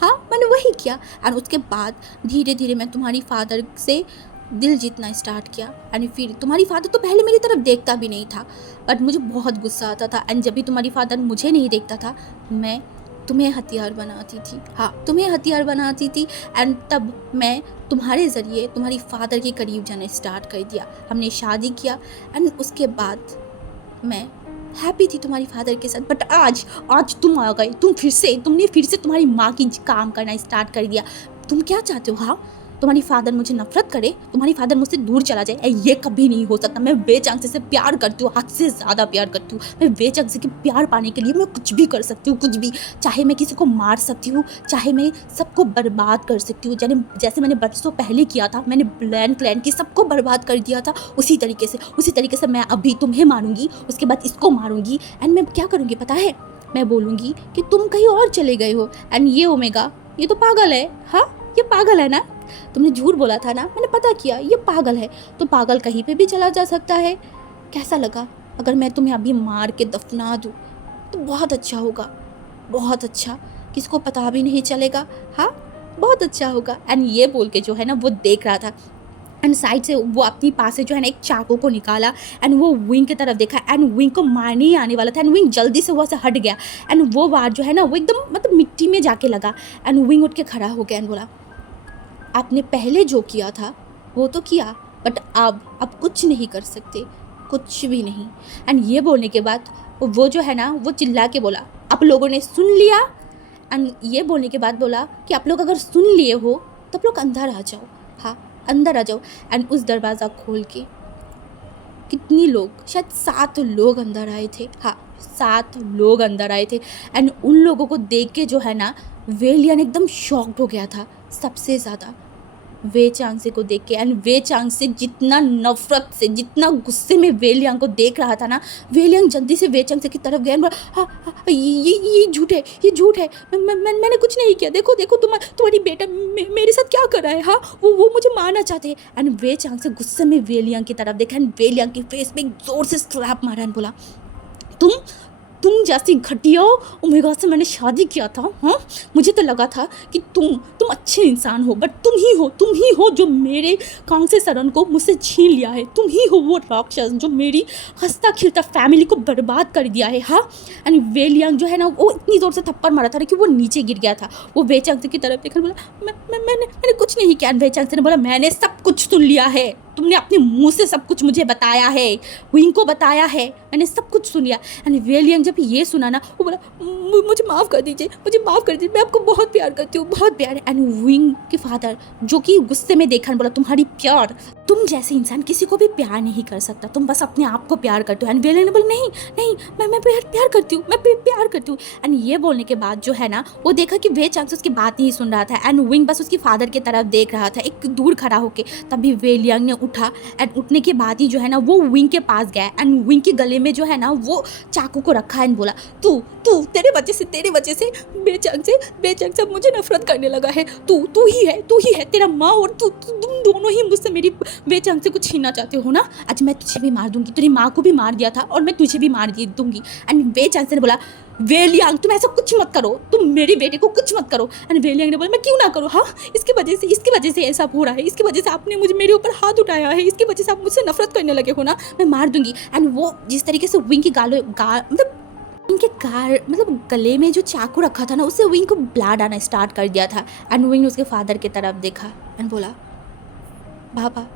हाँ मैंने वही किया। एंड उसके बाद धीरे धीरे मैं तुम्हारी फादर से दिल जीतना स्टार्ट किया। एंड फिर तुम्हारी फादर तो पहले मेरी तरफ देखता भी नहीं था, बट मुझे बहुत गुस्सा आता था। एंड जब भी तुम्हारी फादर मुझे नहीं देखता था, मैं तुम्हें हथियार बनाती थी, हाँ तुम्हें हथियार बनाती थी। एंड तब मैं तुम्हारे ज़रिए तुम्हारी फादर के करीब जाना स्टार्ट कर दिया। हमने शादी किया एंड उसके बाद मैं हैप्पी थी तुम्हारी फादर के साथ। बट आज तुम आ गए, तुमने फिर से तुम्हारी माँ की काम करना स्टार्ट कर दिया। तुम क्या चाहते हो? हाँ, तुम्हारी फादर मुझे नफरत करे, तुम्हारी फादर मुझसे दूर चला जाए, ये कभी नहीं हो सकता। मैं वे चांसे से प्यार करती हूँ, हद से ज़्यादा प्यार करती हूँ। मैं वे चांसे के प्यार पाने के लिए मैं कुछ भी कर सकती हूँ, कुछ भी। चाहे मैं किसी को मार सकती हूँ, चाहे मैं सबको बर्बाद कर सकती हूँ। जैसे मैंने बरसों पहले किया था, मैंने ब्लैन क्लैन की सबको बर्बाद कर दिया था, उसी तरीके से मैं अभी तुम्हें मारूंगी, उसके बाद इसको मारूंगी। एंड मैं क्या करूँगी पता है? मैं बोलूँगी कि तुम कहीं और चले गए हो। एंड ये ओमेगा, ये तो पागल है, हाँ ये पागल है ना, तुमने झूठ बोला था ना, मैंने पता किया ये पागल है। तो पागल कहीं पे भी चला जा सकता है। कैसा लगा अगर मैं तुम्हें अभी मार के दफना दूँ? तो बहुत अच्छा होगा, बहुत अच्छा, किसको पता भी नहीं चलेगा, हाँ बहुत अच्छा होगा। एंड ये बोल के जो है ना वो देख रहा था। एंड साइड से वो अपनी पास से जो है ना एक चाकू को निकाला एंड वो विंग की तरफ देखा। एंड विंग को मारने ही आने वाला था। एंड विंग जल्दी से वहाँ से हट गया। एंड वो वार जो है ना वो एकदम मतलब मिट्टी में जाके लगा। एंड विंग उठ के खड़ा हो गया एंड बोला आपने पहले जो किया था वो तो किया, बट अब कुछ नहीं कर सकते, कुछ भी नहीं। एंड ये बोलने के बाद वो जो है ना वो चिल्ला के बोला आप लोगों ने सुन लिया। एंड ये बोलने के बाद बोला कि आप लोग अगर सुन लिए हो तो आप लोग अंदर आ जाओ, हाँ अंदर आ जाओ। एंड उस दरवाज़ा खोल के कितनी लोग, शायद 7 लोग अंदर आए थे, हाँ 7 लोग अंदर आए थे। एंड उन लोगों को देख के जो है ना वेलियन एकदम शॉक्ड हो गया था सबसे ज़्यादा, वे चांसे को देख के। एंड वे चांसे जितना नफरत से, जितना गुस्से में वेलियांग को देख रहा था ना, वेलियांग जल्दी से वे चांसे की तरफ गया। हाँ हाँ ये झूठ है, ये झूठ है, मैंने कुछ नहीं किया। देखो देखो तुम्हारी बेटा मेरे साथ क्या कर रहा है, हाँ वो मुझे मारना चाहते हैं। एंड वे चांसे गुस्से में वेलियांग की तरफ देखा एंड वेलियांग की फेस पे एक जोर से स्लैप मारा एंड बोला तुम जैसी घटिया ओमेगा से मैंने शादी किया था, हाँ मुझे तो लगा था कि तुम अच्छे इंसान हो, बट तुम ही हो जो मेरे कांसे सरन को मुझसे छीन लिया है। तुम ही हो वो राक्षस जो मेरी हंसता खिलता फैमिली को बर्बाद कर दिया है, हाँ। एंड वेलियांग जो है ना वो इतनी जोर से थप्पड़ मारा था कि वो नीचे गिर गया था। वो वेचांग की तरफ देखकर बोला मैंने कुछ नहीं किया। वेचांग ने बोला मैंने सब कुछ सुन लिया है, तुमने अपने मुंह से सब कुछ मुझे बताया है, विंग को बताया है, मैंने सब कुछ सुन लिया। एंड वेलियांग जब ये सुना ना वो बोला मुझे माफ़ कर दीजिए, मैं आपको बहुत प्यार करती हूँ, बहुत प्यार। एंड विंग के फादर जो कि गुस्से में देखा बोला तुम्हारी प्यार तुम जैसे इंसान किसी को भी प्यार नहीं कर सकता, तुम बस अपने आप को प्यार करते हो। एंड वेलियन ने बोला नहीं नहीं, मैं प्यार करती हूँ, मैं प्यार करती हूँ। एंड ये बोलने के बाद जो है ना वो देखा कि वे चांग उसकी बात नहीं सुन रहा था। एंड विंग बस उसकी फादर की तरफ देख रहा था एक दूर खड़ा होके। तभी वेलियंग ने उठा एंड उठने के बाद ही जो है ना वो विंग के पास गया एंड विंग के गले में जो है ना वो चाकू को रखा एंड बोला तू तू तेरे वजह से बेचंग से मुझे नफरत करने लगा है। तू ही है, तेरा माँ और तुम दोनों ही मुझसे मेरी बेचंग से कुछ छीनना चाहते हो ना। आज मैं तुझे भी मार दूंगी, तेरी माँ को भी मार दिया था और मैं तुझे भी मार दूंगी। एंड बेचंग से ने बोला वेलियांग तुम ऐसा कुछ मत करो, तुम मेरे बेटे को कुछ मत करो। एंड वेलियांग ने बोला मैं क्यों ना करूँ, हाँ इसकी वजह से ऐसा हो रहा है, इसकी वजह से आपने मेरे ऊपर हाथ उठाया है, इसकी वजह से आप मुझसे नफरत करने लगे हो ना, मैं मार दूंगी। एंड वो जिस तरीके से विंग की मतलब गले में जो चाकू रखा था ना उससे विंग को ब्लड आना स्टार्ट कर दिया था। एंड विंग ने उसके फादर की तरफ देखा एंड बोला पापा।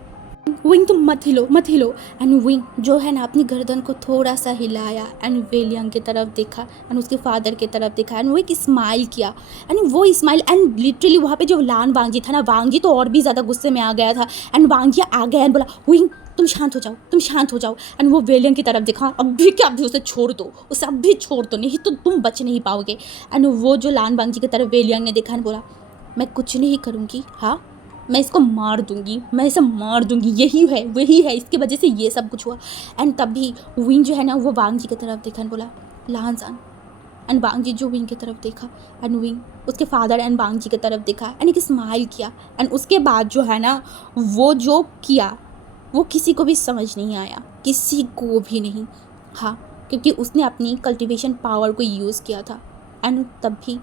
विंग तुम मत हिलो। एंड विंग जो है ना अपनी गर्दन को थोड़ा सा हिलाया एंड वेलियांग की तरफ देखा एंड उसके फादर की तरफ देखा एंड वो एक स्माइल किया। एंड वो स्माइल एंड लिटरली वहाँ पे जो लान वांगजी था ना, वांगजी तो और भी ज़्यादा गुस्से में आ गया था। एंड वांगजी आ गया एंड बोला विंग तुम शांत हो जाओ। एंड वो वेलियंग की तरफ देखा अभी क्या अभी उसे छोड़ दो, नहीं तो तुम बच नहीं पाओगे। एंड वो जो लान वांगजी की तरफ वेलियंग ने देखा एंड बोला मैं कुछ नहीं करूँगी, हाँ मैं इसको मार दूंगी, वही है इसकी वजह से ये सब कुछ हुआ। एंड तभी विंग जो है ना वो वांगजी की तरफ देखा एंड बोला लानजान। एंड वांगजी जो विंग की तरफ देखा एंड विंग उसके फादर एंड वांगजी की तरफ देखा एंड एक स्माइल किया। एंड उसके बाद जो है ना वो जो किया वो किसी को भी समझ नहीं आया, किसी को भी नहीं, हाँ क्योंकि उसने अपनी कल्टीवेशन पावर को यूज़ किया था। एंड तभी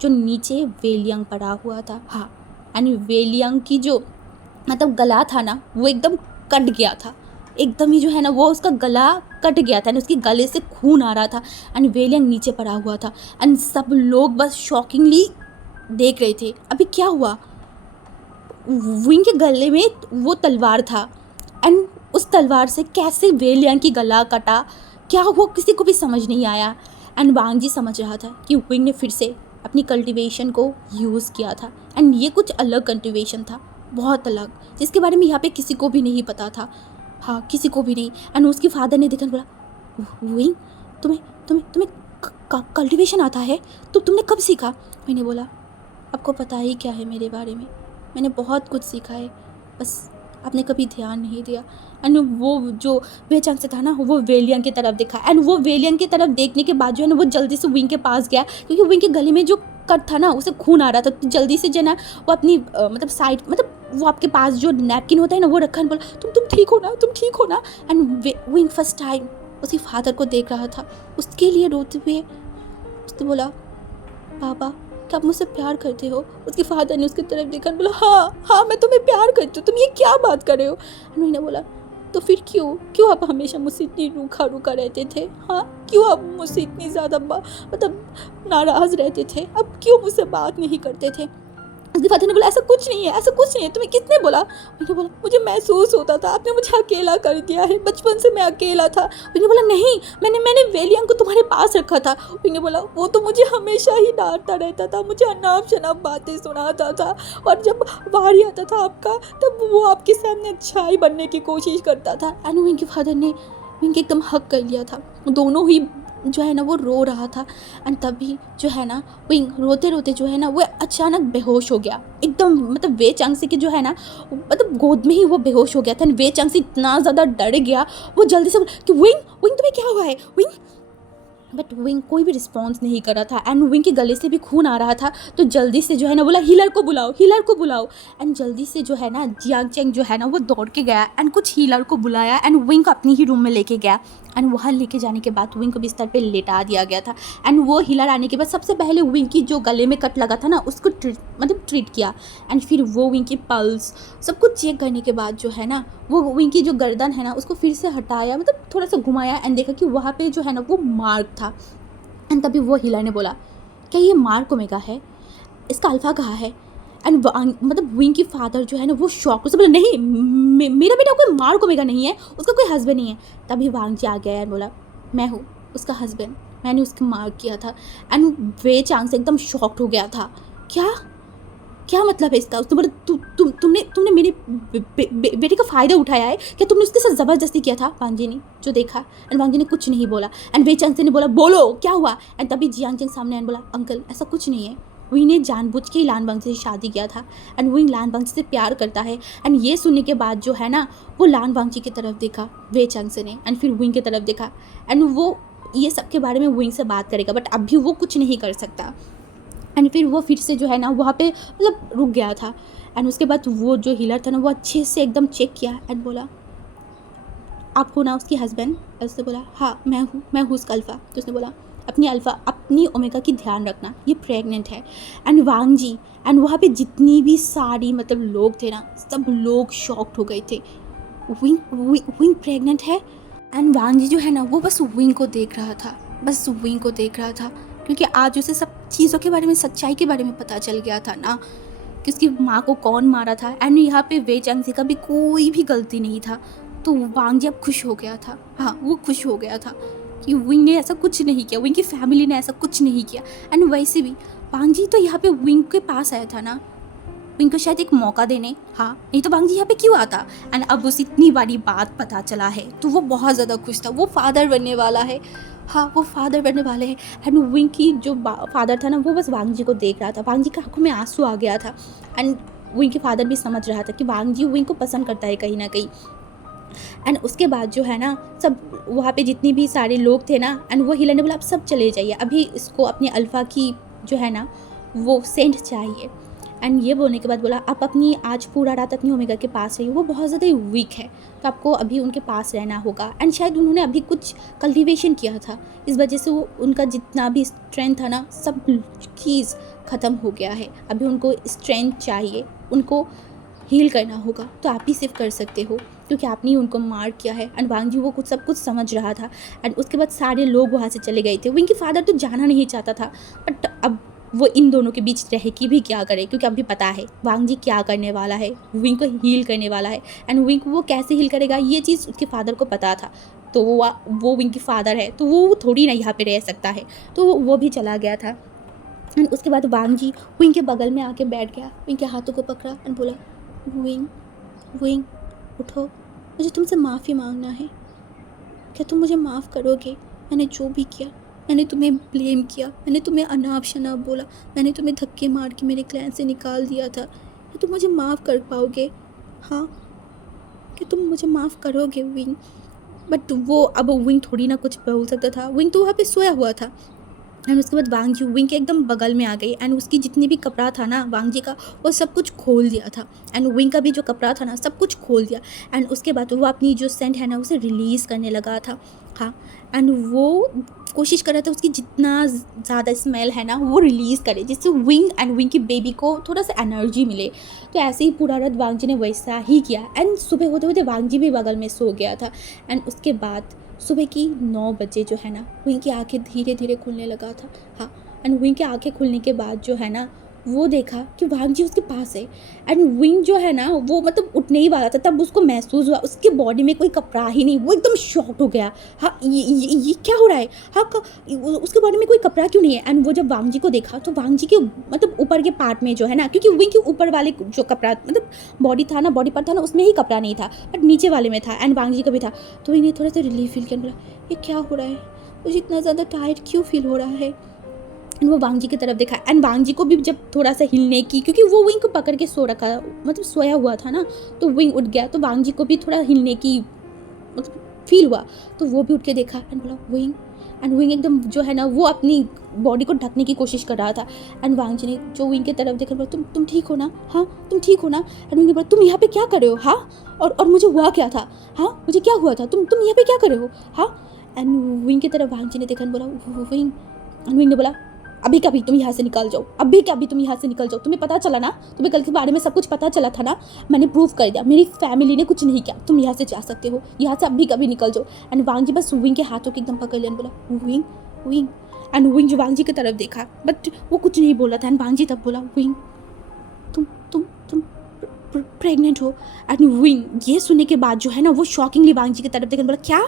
जो नीचे वेलियंग पड़ा हुआ था, हाँ एंड वेलियंग की जो मतलब गला था ना वो एकदम कट गया था, एकदम ही जो है ना वो उसका गला कट गया था एंड उसके गले से खून आ रहा था एंड वेलियंग नीचे पड़ा हुआ था। एंड सब लोग बस शॉकिंगली देख रहे थे अभी क्या हुआ। विंग के गले में वो तलवार था एंड उस तलवार से कैसे वेलियंग की गला कटा, क्या हुआ किसी को भी समझ नहीं आया। एंड वांगजी समझ रहा था कि विंग ने फिर से अपनी कल्टीवेशन को यूज़ किया था एंड ये कुछ अलग कल्टीवेशन था, बहुत अलग, जिसके बारे में यहाँ पे किसी को भी नहीं पता था, हाँ किसी को भी नहीं। एंड उसके फादर ने देखा बोला विंग तुम्हें कल्टीवेशन आता है, तो तुमने कब सीखा। मैंने बोला आपको पता ही क्या है मेरे बारे में, मैंने बहुत कुछ सीखा है, बस आपने कभी ध्यान नहीं दिया। एंड वो जो बेचैन से था ना वो वेलियन की तरफ देखा एंड वो वेलियन की तरफ देखने के बाद जो है ना वो जल्दी से विंग के पास गया क्योंकि विंग के गले में जो कट था ना उसे खून आ रहा था। तो जल्दी से जो है ना वो अपनी मतलब साइड मतलब वो आपके पास जो नैपकिन होता है ना वो रखा एंड बोला तुम ठीक हो ना। एंड विंग फर्स्ट टाइम उसके फादर को देख रहा था, उसके लिए रोते हुए उसने बोला पापा क्या आप मुझसे प्यार करते हो। उसके फादर ने उसकी तरफ देखा बोला हाँ मैं तुम्हें प्यार करती हूँ, तुम ये क्या बात कर रहे हो। उन्होंने बोला तो फिर क्यों आप हमेशा मुझसे इतनी रूखा रहते थे, हाँ क्यों आप मुझसे इतनी ज़्यादा मतलब नाराज़ रहते थे, अब क्यों मुझसे बात नहीं करते थे। उसके फादर ने बोला ऐसा कुछ नहीं है, तुम्हें किसने बोला। मैंने बोला मुझे महसूस होता था आपने मुझे अकेला कर दिया है, बचपन से मैं अकेला था। मैंने बोला नहीं मैंने वेलियन को तुम्हारे पास रखा था। मैंने बोला वो तो मुझे हमेशा ही डांटता रहता था, मुझे अनाप शनाप बातें सुनाता था और जब बारी आता था आपका तब वो आपके सामने अच्छाई बनने की कोशिश करता था। एंड उनके फादर ने उनके एकदम हक कर लिया था, दोनों ही जो है ना वो रो रहा था। एंड तभी जो है ना विंग रोते रोते जो है ना वो अचानक बेहोश हो गया एकदम, मतलब वे चांग से कि जो है ना मतलब गोद में ही वो बेहोश हो गया था। वे चांग से इतना ज़्यादा डर गया वो जल्दी से कि विंग तुम्हें क्या हुआ है विंग। बट विंग कोई भी रिस्पॉन्स नहीं कर रहा था एंड विंग के गले से भी खून आ रहा था। तो जल्दी से जो है ना बोला हीलर को बुलाओ। एंड जल्दी से जो है ना जियांग चेंग जो है ना वो दौड़ के गया एंड कुछ हीलर को बुलाया एंड विंग को अपनी ही रूम में लेके गया। एंड वहाँ लेके जाने के बाद विंग को बिस्तर पे लेटा दिया गया था। एंड वो हीलर आने के बाद सबसे पहले विंग की जो गले में कट लगा था ना उसको ट्रीट किया। एंड फिर वो विंग की पल्स सब कुछ चेक करने के बाद जो है ना वो विंग की जो गर्दन है ना उसको फिर से हटाया, मतलब थोड़ा सा घुमाया एंड देखा कि वहाँ पे जो है ना वो मार्क था। एंड तभी वो हीलर ने बोला क्या ये मार्क ओमेगा है, इसका अल्फा कहाँ है। एंड मतलब विंग की फादर जो है ना वो शॉक से बोला नहीं मेरा बेटा कोई मार्क ओमेगा नहीं है, उसका कोई हस्बैंड नहीं है। तभी वांगजी आ गया एंड बोला मैं हूँ उसका हस्बैंड, मैंने उसको मार्क किया था। एंड वे चांग से एकदम शॉक्ड हो गया था, क्या क्या मतलब है इसका? उसने बोला तुमने मेरे बेटे का फ़ायदा उठाया है क्या? तुमने उसके साथ ज़बरदस्ती किया था? वांग जी ने जो देखा, एंड वांग जी ने कुछ नहीं बोला, एंड वे चांग ने बोला बोलो क्या हुआ? एंड तभी जियांग चेंग सामने आने बोला अंकल ऐसा कुछ नहीं है, विंग ने जानबूझ के ही लान बंग से शादी किया था, एंड विंग लान बंग से प्यार करता है। एंड ये सुनने के बाद जो है ना, वो लान बंग जी की तरफ देखा वे चांग से ने, एंड फिर विंग की तरफ देखा, एंड वो ये सब के बारे में विंग से बात करेगा, बट अभी वो कुछ नहीं कर सकता। एंड फिर वो फिर से जो है ना वहाँ पे मतलब रुक गया था, एंड उसके बाद वो जो हीलर था ना वो अच्छे से एकदम चेक किया एंड बोला आप हो ना उसकी हस्बैंड? उसने बोला हाँ मैं हूँ उसका अल्फ़ा। तो उसने बोला अपनी अल्फ़ा अपनी ओमेगा की ध्यान रखना, ये प्रेग्नेंट है। एंड वांग जी एंड वहाँ पे जितनी भी सारी मतलब लोग थे ना, सब लोग शॉक्ड हो गए थे, विंग विंग प्रेग्नेंट है। एंड वांग जी जो है ना वो बस विंग को देख रहा था, बस विंग को देख रहा था, क्योंकि आज उसे सब चीज़ों के बारे में, सच्चाई के बारे में पता चल गया था ना कि उसकी माँ को कौन मारा था। एंड यहाँ पे वे चांग का भी कोई भी गलती नहीं था। तो वांग जी अब खुश हो गया था, हाँ वो खुश हो गया था कि विंग ने ऐसा कुछ नहीं किया, विंग की फैमिली ने ऐसा कुछ नहीं किया। एंड वैसे भी वांग जी तो यहाँ पे विंग के पास आया था ना, विंग को शायद एक मौका देने, हाँ नहीं तो वांग जी यहाँ पे क्यों आता। एंड अब उसे इतनी बड़ी बात पता चला है तो वो बहुत ज़्यादा खुश था, वो फादर बनने वाला है, हाँ वो फादर बनने वाले हैं। एंड विंग की जो फादर था ना वो बस वांग जी को देख रहा था, वांग जी की आंखों में आंसू आ गया था। एंड विंग के फादर भी समझ रहा था कि वांग जी विंग को पसंद करता है कहीं ना कहीं। एंड उसके बाद जो है ना सब वहाँ पे जितनी भी सारे लोग थे ना, एंड वो हीलर ने बोला आप सब चले जाइए, अभी इसको अपने अल्फ़ा की जो है ना वो सेंट चाहिए। एंड ये बोलने के बाद बोला आप अपनी आज पूरा रात अपनी ओमेगा के पास रहिए, वो बहुत ज़्यादा वीक है तो आपको अभी उनके पास रहना होगा। एंड शायद उन्होंने अभी कुछ कल्टिवेशन किया था, इस वजह से वो उनका जितना भी स्ट्रेंथ था ना सब चीज़ ख़त्म हो गया है, अभी उनको स्ट्रेंथ चाहिए, उनको हील करना होगा, तो आप ही सिर्फ कर सकते हो क्योंकि आपने ही उनको मार किया है। एंड वांग जी वो कुछ सब कुछ समझ रहा था। एंड उसके बाद सारे लोग वहाँ से चले गए थे, विंग के फादर तो जाना नहीं चाहता था, बट अब वो इन दोनों के बीच रह के भी क्या करे, क्योंकि अभी पता है वांग जी क्या करने वाला है, विंग को हील करने वाला है। एंड विंग को वो कैसे हील करेगा ये चीज़ उसके फादर को पता था, तो वो विंग की फादर है तो वो थोड़ी ना यहाँ पे रह सकता है, तो वो भी चला गया था। एंड उसके बाद वांग जी विंग के बगल में आके बैठ गया, विंग के हाथों को पकड़ा एंड बोला विंग विंग उठो, मुझे तुमसे माफ़ी मांगना है, क्या तुम मुझे माफ़ करोगे? मैंने जो भी किया, मैंने तुम्हें ब्लेम किया, मैंने तुम्हें अनाप शनाप बोला, मैंने तुम्हें धक्के मार के मेरे क्लैन से निकाल दिया था, क्या तुम मुझे माफ़ कर पाओगे? हाँ क्या तुम मुझे माफ़ करोगे विंग? बट वो अब विंग थोड़ी ना कुछ बोल सकता था, विंग तो वहाँ पे सोया हुआ था। एंड उसके बाद वांग जी विंग के एकदम बगल में आ गई, एंड उसकी जितनी भी कपड़ा था ना वांग जी का वो सब कुछ खोल दिया था, एंड विंग का भी जो कपड़ा था ना सब कुछ खोल दिया। एंड उसके बाद वो अपनी जो सेंट है ना उसे रिलीज़ करने लगा था, हाँ। एंड वो कोशिश कर रहा था उसकी जितना ज़्यादा स्मेल है ना वो रिलीज़ करे, जिससे विंग एंड विंग की बेबी को थोड़ा सा एनर्जी मिले। तो ऐसे ही पूरा रात वांग जी ने वैसा ही किया। एंड सुबह होते होते वांग जी भी बगल में सो गया था। एंड उसके बाद सुबह की 9 बजे जो है ना विंग की आंखें धीरे धीरे खुलने लगा था, हाँ। एंड विंग की आंखें खुलने के बाद जो है ना वो देखा कि वांग जी उसके पास है। एंड विंग जो है ना वो मतलब उठने ही वाला था, तब उसको महसूस हुआ उसके बॉडी में कोई कपड़ा ही नहीं, वो एकदम शॉक्ड हो गया, हाँ ये क्या हो रहा है, हाँ उसके बॉडी में कोई कपड़ा क्यों नहीं है। एंड वो जब वांग जी को देखा तो वांग जी के मतलब ऊपर के पार्ट में जो है ना, क्योंकि विंग के ऊपर वाले जो कपड़ा मतलब बॉडी था ना, बॉडी पार्ट था ना उसमें ही कपड़ा नहीं था, बट नीचे वाले में था, एंड वांग जी का भी था। तो इन्हें थोड़ा सा रिलीफ फील किया, बोला ये क्या हो रहा है, मुझे इतना ज़्यादा टायर्ड क्यों फील हो रहा है। एंड वो वांग जी की तरफ देखा, एंड वांग जी को भी जब थोड़ा सा हिलने की, क्योंकि वो विंग को पकड़ के सो रखा मतलब सोया हुआ था ना, तो विंग उठ गया, तो वांग जी को भी थोड़ा हिलने की मतलब फील हुआ, तो वो भी उठ के देखा एंड बोला विंग। एंड विंग एकदम जो है ना वो अपनी बॉडी को ढकने की कोशिश कर रहा था। एंड वांग जी ने जो विंग की तरफ देखा बोला तुम ठीक हो ना, हाँ तुम ठीक हो ना। एंड विंग ने बोला तुम यहाँ पे क्या कर रहे हो, हाँ और मुझे हुआ क्या था, हाँ मुझे क्या हुआ था, तुम यहाँ पे क्या कर रहे हो, हाँ। एंड विंग की तरफ वांग जी ने देखा बोला विंग। एंड विंग ने बोला अभी कभी तुम यहाँ से निकल जाओ, अभी कभी तुम यहाँ से निकल जाओ, तुम्हें पता चला ना, तुम्हें कल के बारे में सब कुछ पता चला था ना, मैंने प्रूव कर दिया, मेरी फैमिली ने कुछ नहीं किया, तुम यहाँ से जा सकते हो, यहाँ से अभी कभी निकल जाओ। एंड वांग जी बस विंग के हाथों के एकदम पकड़ लिया, बोला विंग विंग। एंड विंग जो वांग जी की तरफ देखा बट वो कुछ नहीं बोला था। एंड वांग जी तब बोला विंग तुम प्रेग्नेंट हो। एंड विंग ये सुनने के बाद जो है ना वो शॉकिंगली वांग जी की तरफ देखा, बोला क्या।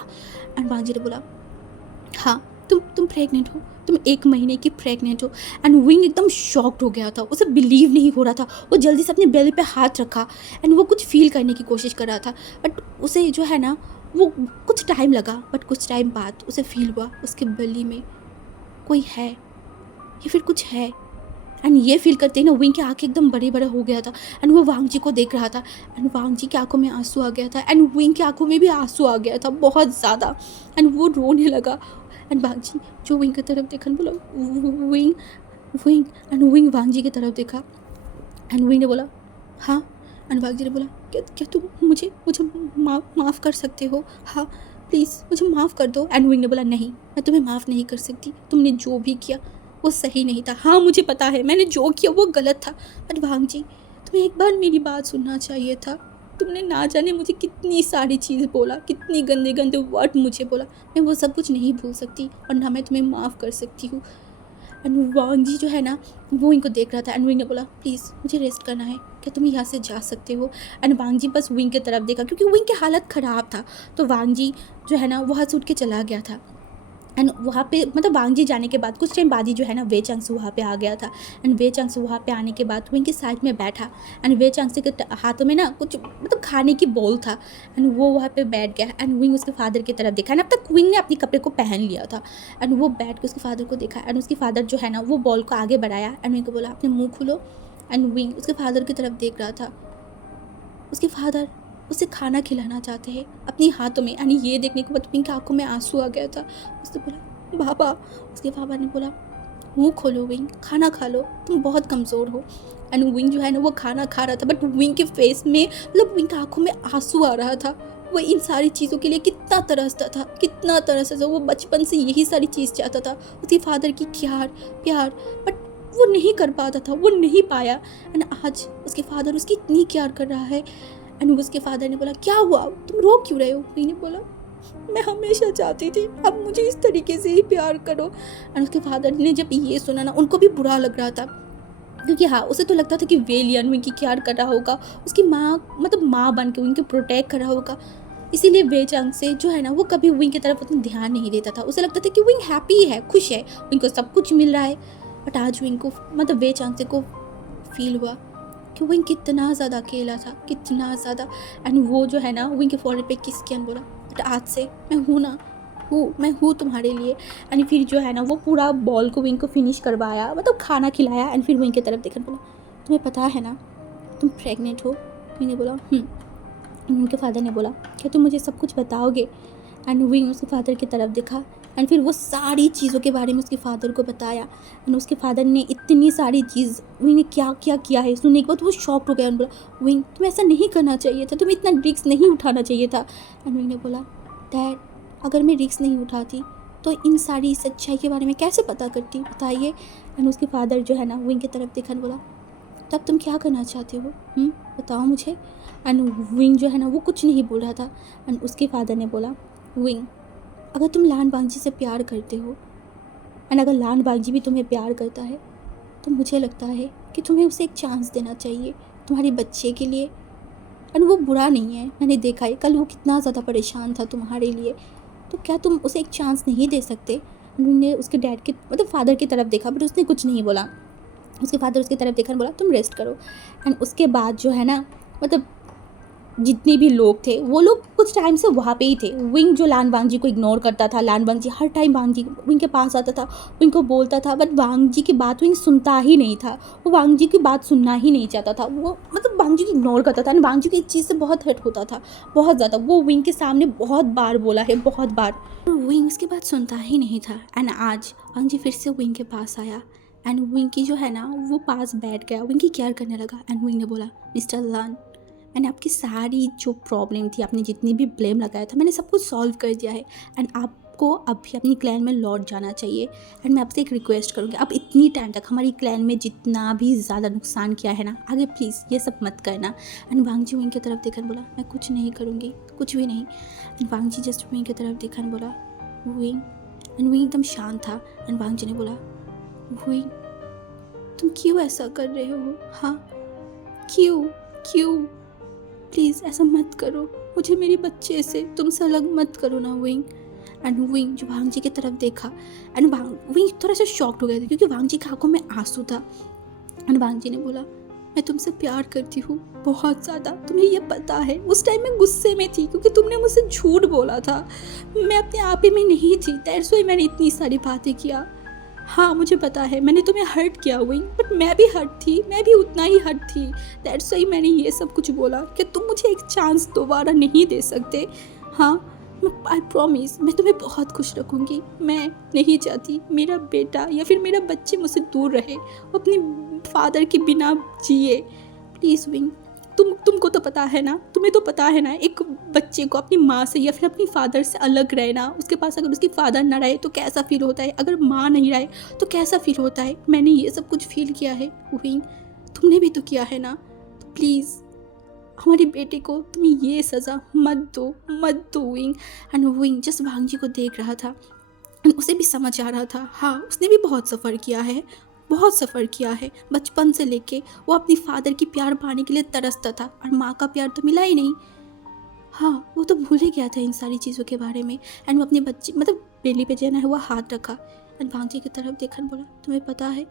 एंड वांग जी ने बोला हाँ तुम प्रेग्नेंट हो, तुम 1 महीने की प्रेग्नेंट हो। एंड विंग एकदम शॉक्ड हो गया था, उसे बिलीव नहीं हो रहा था। वो जल्दी से अपने बेली पे हाथ रखा एंड वो कुछ फील करने की कोशिश कर रहा था, बट उसे जो है ना वो कुछ टाइम लगा, बट कुछ टाइम बाद उसे फील हुआ उसके बेली में कोई है या फिर कुछ है। एंड ये फील करते ही ना विंग की आंखें एकदम बड़े बड़े हो गया था एंड वो वांग जी को देख रहा था एंड वांग जी की आंखों में आंसू आ गया था एंड विंग की आंखों में भी आंसू आ गया था बहुत ज़्यादा एंड वो रोने लगा। एंड वांग जी जो विंग की तरफ देखा बोला विंग विंग एंड विंग वांग जी की तरफ देखा एंड विंग ने बोला हाँ। एंड वांग जी ने बोला क्या क्या तुम मुझे मुझे माफ़ कर सकते हो? हाँ प्लीज़ मुझे माफ़ कर दो। एंड विंग ने बोला नहीं, मैं तुम्हें माफ़ नहीं कर सकती, तुमने जो भी किया वो सही नहीं था। हाँ मुझे पता है मैंने जो किया वो गलत था, बट वांग जी तुम्हें एक बार मेरी बात सुनना चाहिए था। तुमने ना जाने मुझे कितनी सारी चीज़ बोला, कितनी गंदे गंदे वर्ड मुझे बोला, मैं वो सब कुछ नहीं भूल सकती और ना मैं तुम्हें माफ़ कर सकती हूँ। एंड वांग जी जो है ना वो इनको देख रहा था एंड विंग ने बोला प्लीज़ मुझे रेस्ट करना है, क्या तुम यहाँ से जा सकते हो? एंड वांग जी बस विंग की तरफ देखा क्योंकि विंग की हालत ख़राब था, तो वांग जी जो है ना वहाँ से उठ के चला गया था। एंड वहाँ पे मतलब वांग जी जाने के बाद कुछ टाइम बाद ही जो है ना वे चांगसू वहाँ पे आ गया था एंड वे चांगसू वहाँ पे आने के बाद विंग के साइड में बैठा एंड वे चांगसू के हाथों में ना कुछ मतलब खाने की बोल था एंड वो वहाँ पे बैठ गया एंड विंग उसके फादर की तरफ देखा एंड अब तक विंग ने अपने कपड़े को पहन लिया था एंड वो बैठ के उसके फादर को देखा एंड उसके फादर जो है ना वो बॉल को आगे बढ़ाया एंड विंग को बोला अपने मुँह खोलो। एंड विंग उसके फादर की तरफ देख रहा था, उसके फादर उसे खाना खिलाना चाहते हैं अपनी हाथों में एंड ये देखने के बाद विंग की आंखों में आंसू आ गया था। उसने बोला पापा, उसके पापा ने बोला मुंह खोलो विंग, खाना खा लो, तुम बहुत कमज़ोर हो। एंड विंग जो है ना वो खाना खा रहा था बट विंग के फेस में मतलब विंग की आंखों में आंसू आ रहा था। वो इन सारी चीज़ों के लिए कितना तरसता था, कितना तरसता था। वो बचपन से यही सारी चीज़ चाहता था, उसके फादर की प्यार, बट वो नहीं कर पाता था, वो नहीं पाया। एंड आज उसके फादर उसकी इतनी केयर कर रहा है। एंड उसके फादर ने बोला क्या हुआ, तुम रो क्यों रहे हो? विंग ने बोला मैं हमेशा चाहती थी अब मुझे इस तरीके से ही प्यार करो। एंड उसके फादर ने जब ये सुना ना उनको भी बुरा लग रहा था क्योंकि हाँ उसे तो लगता था कि वे लियन विंग की केयर कर रहा होगा, उसकी माँ मतलब माँ बन के विंग को प्रोटेक्ट कर रहा होगा। इसीलिए वे चांग से जो है ना वो कभी विंग की तरफ उतना ध्यान नहीं देता था। उसे लगता था कि विंग हैप्पी है, खुश है, विंग को सब कुछ मिल रहा है। बट आज विंग को मतलब वे चांग से को फील हुआ कि विंग कितना ज़्यादा अकेला था, कितना ज़्यादा। एंड वो जो है ना विंग के फॉरेड पे किस किया बोला बट आज से मैं हूँ ना, मैं हूँ तुम्हारे लिए। एंड फिर जो है ना वो पूरा बॉल को विंग को फिनिश करवाया, मतलब खाना खिलाया। एंड फिर विंग की तरफ देखकर बोला तुम्हें पता है ना तुम प्रेग्नेंट हो? विंग ने बोला उनके फादर ने बोला क्या तुम मुझे सब कुछ बताओगे? एंड विंग उसके फादर की तरफ देखा एंड फिर वो सारी चीज़ों के बारे में उसके फादर को बताया। एंड उसके फादर ने इतनी सारी चीज़ विंग ने क्या क्या किया है सुनने के बाद वो शॉक्ड हो गया। उन्होंने बोला विंग तुम्हें ऐसा नहीं करना चाहिए था, तुम्हें इतना रिस्क नहीं उठाना चाहिए था। एंड विंग ने बोला डैड अगर मैं रिस्क नहीं उठाती तो इन सारी सच्चाई के बारे में कैसे पता करती, बताइए। एंड उसके फादर जो है ना विंग की तरफ देखा बोला तब तुम क्या करना चाहते हो, बताओ मुझे। एंड विंग जो है ना वो कुछ नहीं बोल रहा था। एंड उसके फादर ने बोला विंग अगर तुम लान बांजी से प्यार करते हो एंड अगर लान बांजी भी तुम्हें प्यार करता है तो मुझे लगता है कि तुम्हें उसे एक चांस देना चाहिए तुम्हारे बच्चे के लिए। एंड वो बुरा नहीं है, मैंने देखा है कल वो कितना ज़्यादा परेशान था तुम्हारे लिए, तो क्या तुम उसे एक चांस नहीं दे सकते? उन्होंने उसके डैड के मतलब फादर की तरफ देखा बट उसने कुछ नहीं बोला। उसके फादर उसकी तरफ देखा बोला तुम रेस्ट करो। एंड उसके बाद जो है ना मतलब जितने भी लोग थे वो लोग कुछ टाइम से वहाँ पे ही थे। विंग जो लान वांग जी को इग्नोर करता था, लान वांग जी हर टाइम वांग जी विंग के पास आता था, विंग को बोलता था, बट वांग जी की बात विंग सुनता ही नहीं था। वो वांग जी की बात सुनना ही नहीं चाहता था, वो मतलब वांग जी को इग्नोर करता था। एंड वांग जी की इस चीज़ से बहुत हर्ट होता था, बहुत ज़्यादा। वो विंग के सामने बहुत बार बोला है, बहुत बार। विंग उसकी बात सुनता ही नहीं था। एंड आज वांग जी फिर से विंग के पास आया एंड विंग की जो है ना वो पास बैठ गया, विंग की केयर करने लगा। एंड विंग ने बोला मिस्टर लान मैंने आपकी सारी जो प्रॉब्लम थी, आपने जितनी भी ब्लेम लगाया था, मैंने सब कुछ सॉल्व कर दिया है। एंड आपको अभी अपनी क्लैन में लौट जाना चाहिए। एंड मैं आपसे एक रिक्वेस्ट करूँगी, आप इतनी टाइम तक हमारी क्लैन में जितना भी ज़्यादा नुकसान किया है ना, आगे प्लीज़ ये सब मत करना। एंड वांग जी विंग की तरफ देखकर बोला मैं कुछ नहीं करूँगी, कुछ भी नहीं। And Wang ji just wing की तरफ देखकर बोला विंग। एंड विंग एकदम शांत था। एंड वांग जी ने बोला विंग तुम क्यों ऐसा कर रहे हो? हाँ क्यों प्लीज़ ऐसा मत करो, मुझे मेरे बच्चे से तुमसे अलग मत करो ना विंग। एंड विंग जो वांग जी की तरफ देखा एंड विंग थोड़ा सा शॉक्ड हो गया था क्योंकि वांग जी की आंखों में आंसू था। एंड वांग जी ने बोला, मैं तुमसे प्यार करती हूँ बहुत ज़्यादा, तुम्हें ये पता है। उस टाइम मैं गुस्से में थी क्योंकि तुमने मुझसे झूठ बोला था, मैं अपने आप ही में नहीं थी, दैट्स व्हाई मैंने इतनी सारी बातें किया। हाँ मुझे पता है मैंने तुम्हें हर्ट किया हुई, बट मैं भी हर्ट थी, मैं भी उतना ही हर्ट थी, दैट्स व्हाई मैंने ये सब कुछ बोला कि तुम मुझे एक चांस दोबारा नहीं दे सकते। हाँ आई प्रॉमिस मैं तुम्हें बहुत खुश रखूँगी। मैं नहीं चाहती मेरा बेटा या फिर मेरा बच्चे मुझसे दूर रहे, अपनी फादर के बिना जिए। प्लीज़ विंग, तुमको तो पता है ना, तुम्हें तो पता है ना, एक बच्चे को अपनी माँ से या फिर अपनी फादर से अलग रहना, उसके पास अगर उसकी फादर ना रहे तो कैसा फील होता है, अगर माँ नहीं रहे तो कैसा फील होता है। मैंने ये सब कुछ फील किया है विंग, तुमने भी तो किया है ना। तो प्लीज़ हमारे बेटे को तुम ये सज़ा मत दो विंग। एंड विंग जस्ट वांग जी को देख रहा था, उसे भी समझ आ रहा था, हाँ उसने भी बहुत सफ़र किया है, बहुत सफ़र किया है। बचपन से लेके वो अपनी फादर की प्यार पाने के लिए तरसता था और माँ का प्यार तो मिला ही नहीं। हाँ वो तो भूल ही गया था इन सारी चीज़ों के बारे में। एंड वो अपने बच्चे मतलब बेली पे जो है वो हाथ रखा एंड वांग जी की तरफ देखा बोला, तुम्हें पता है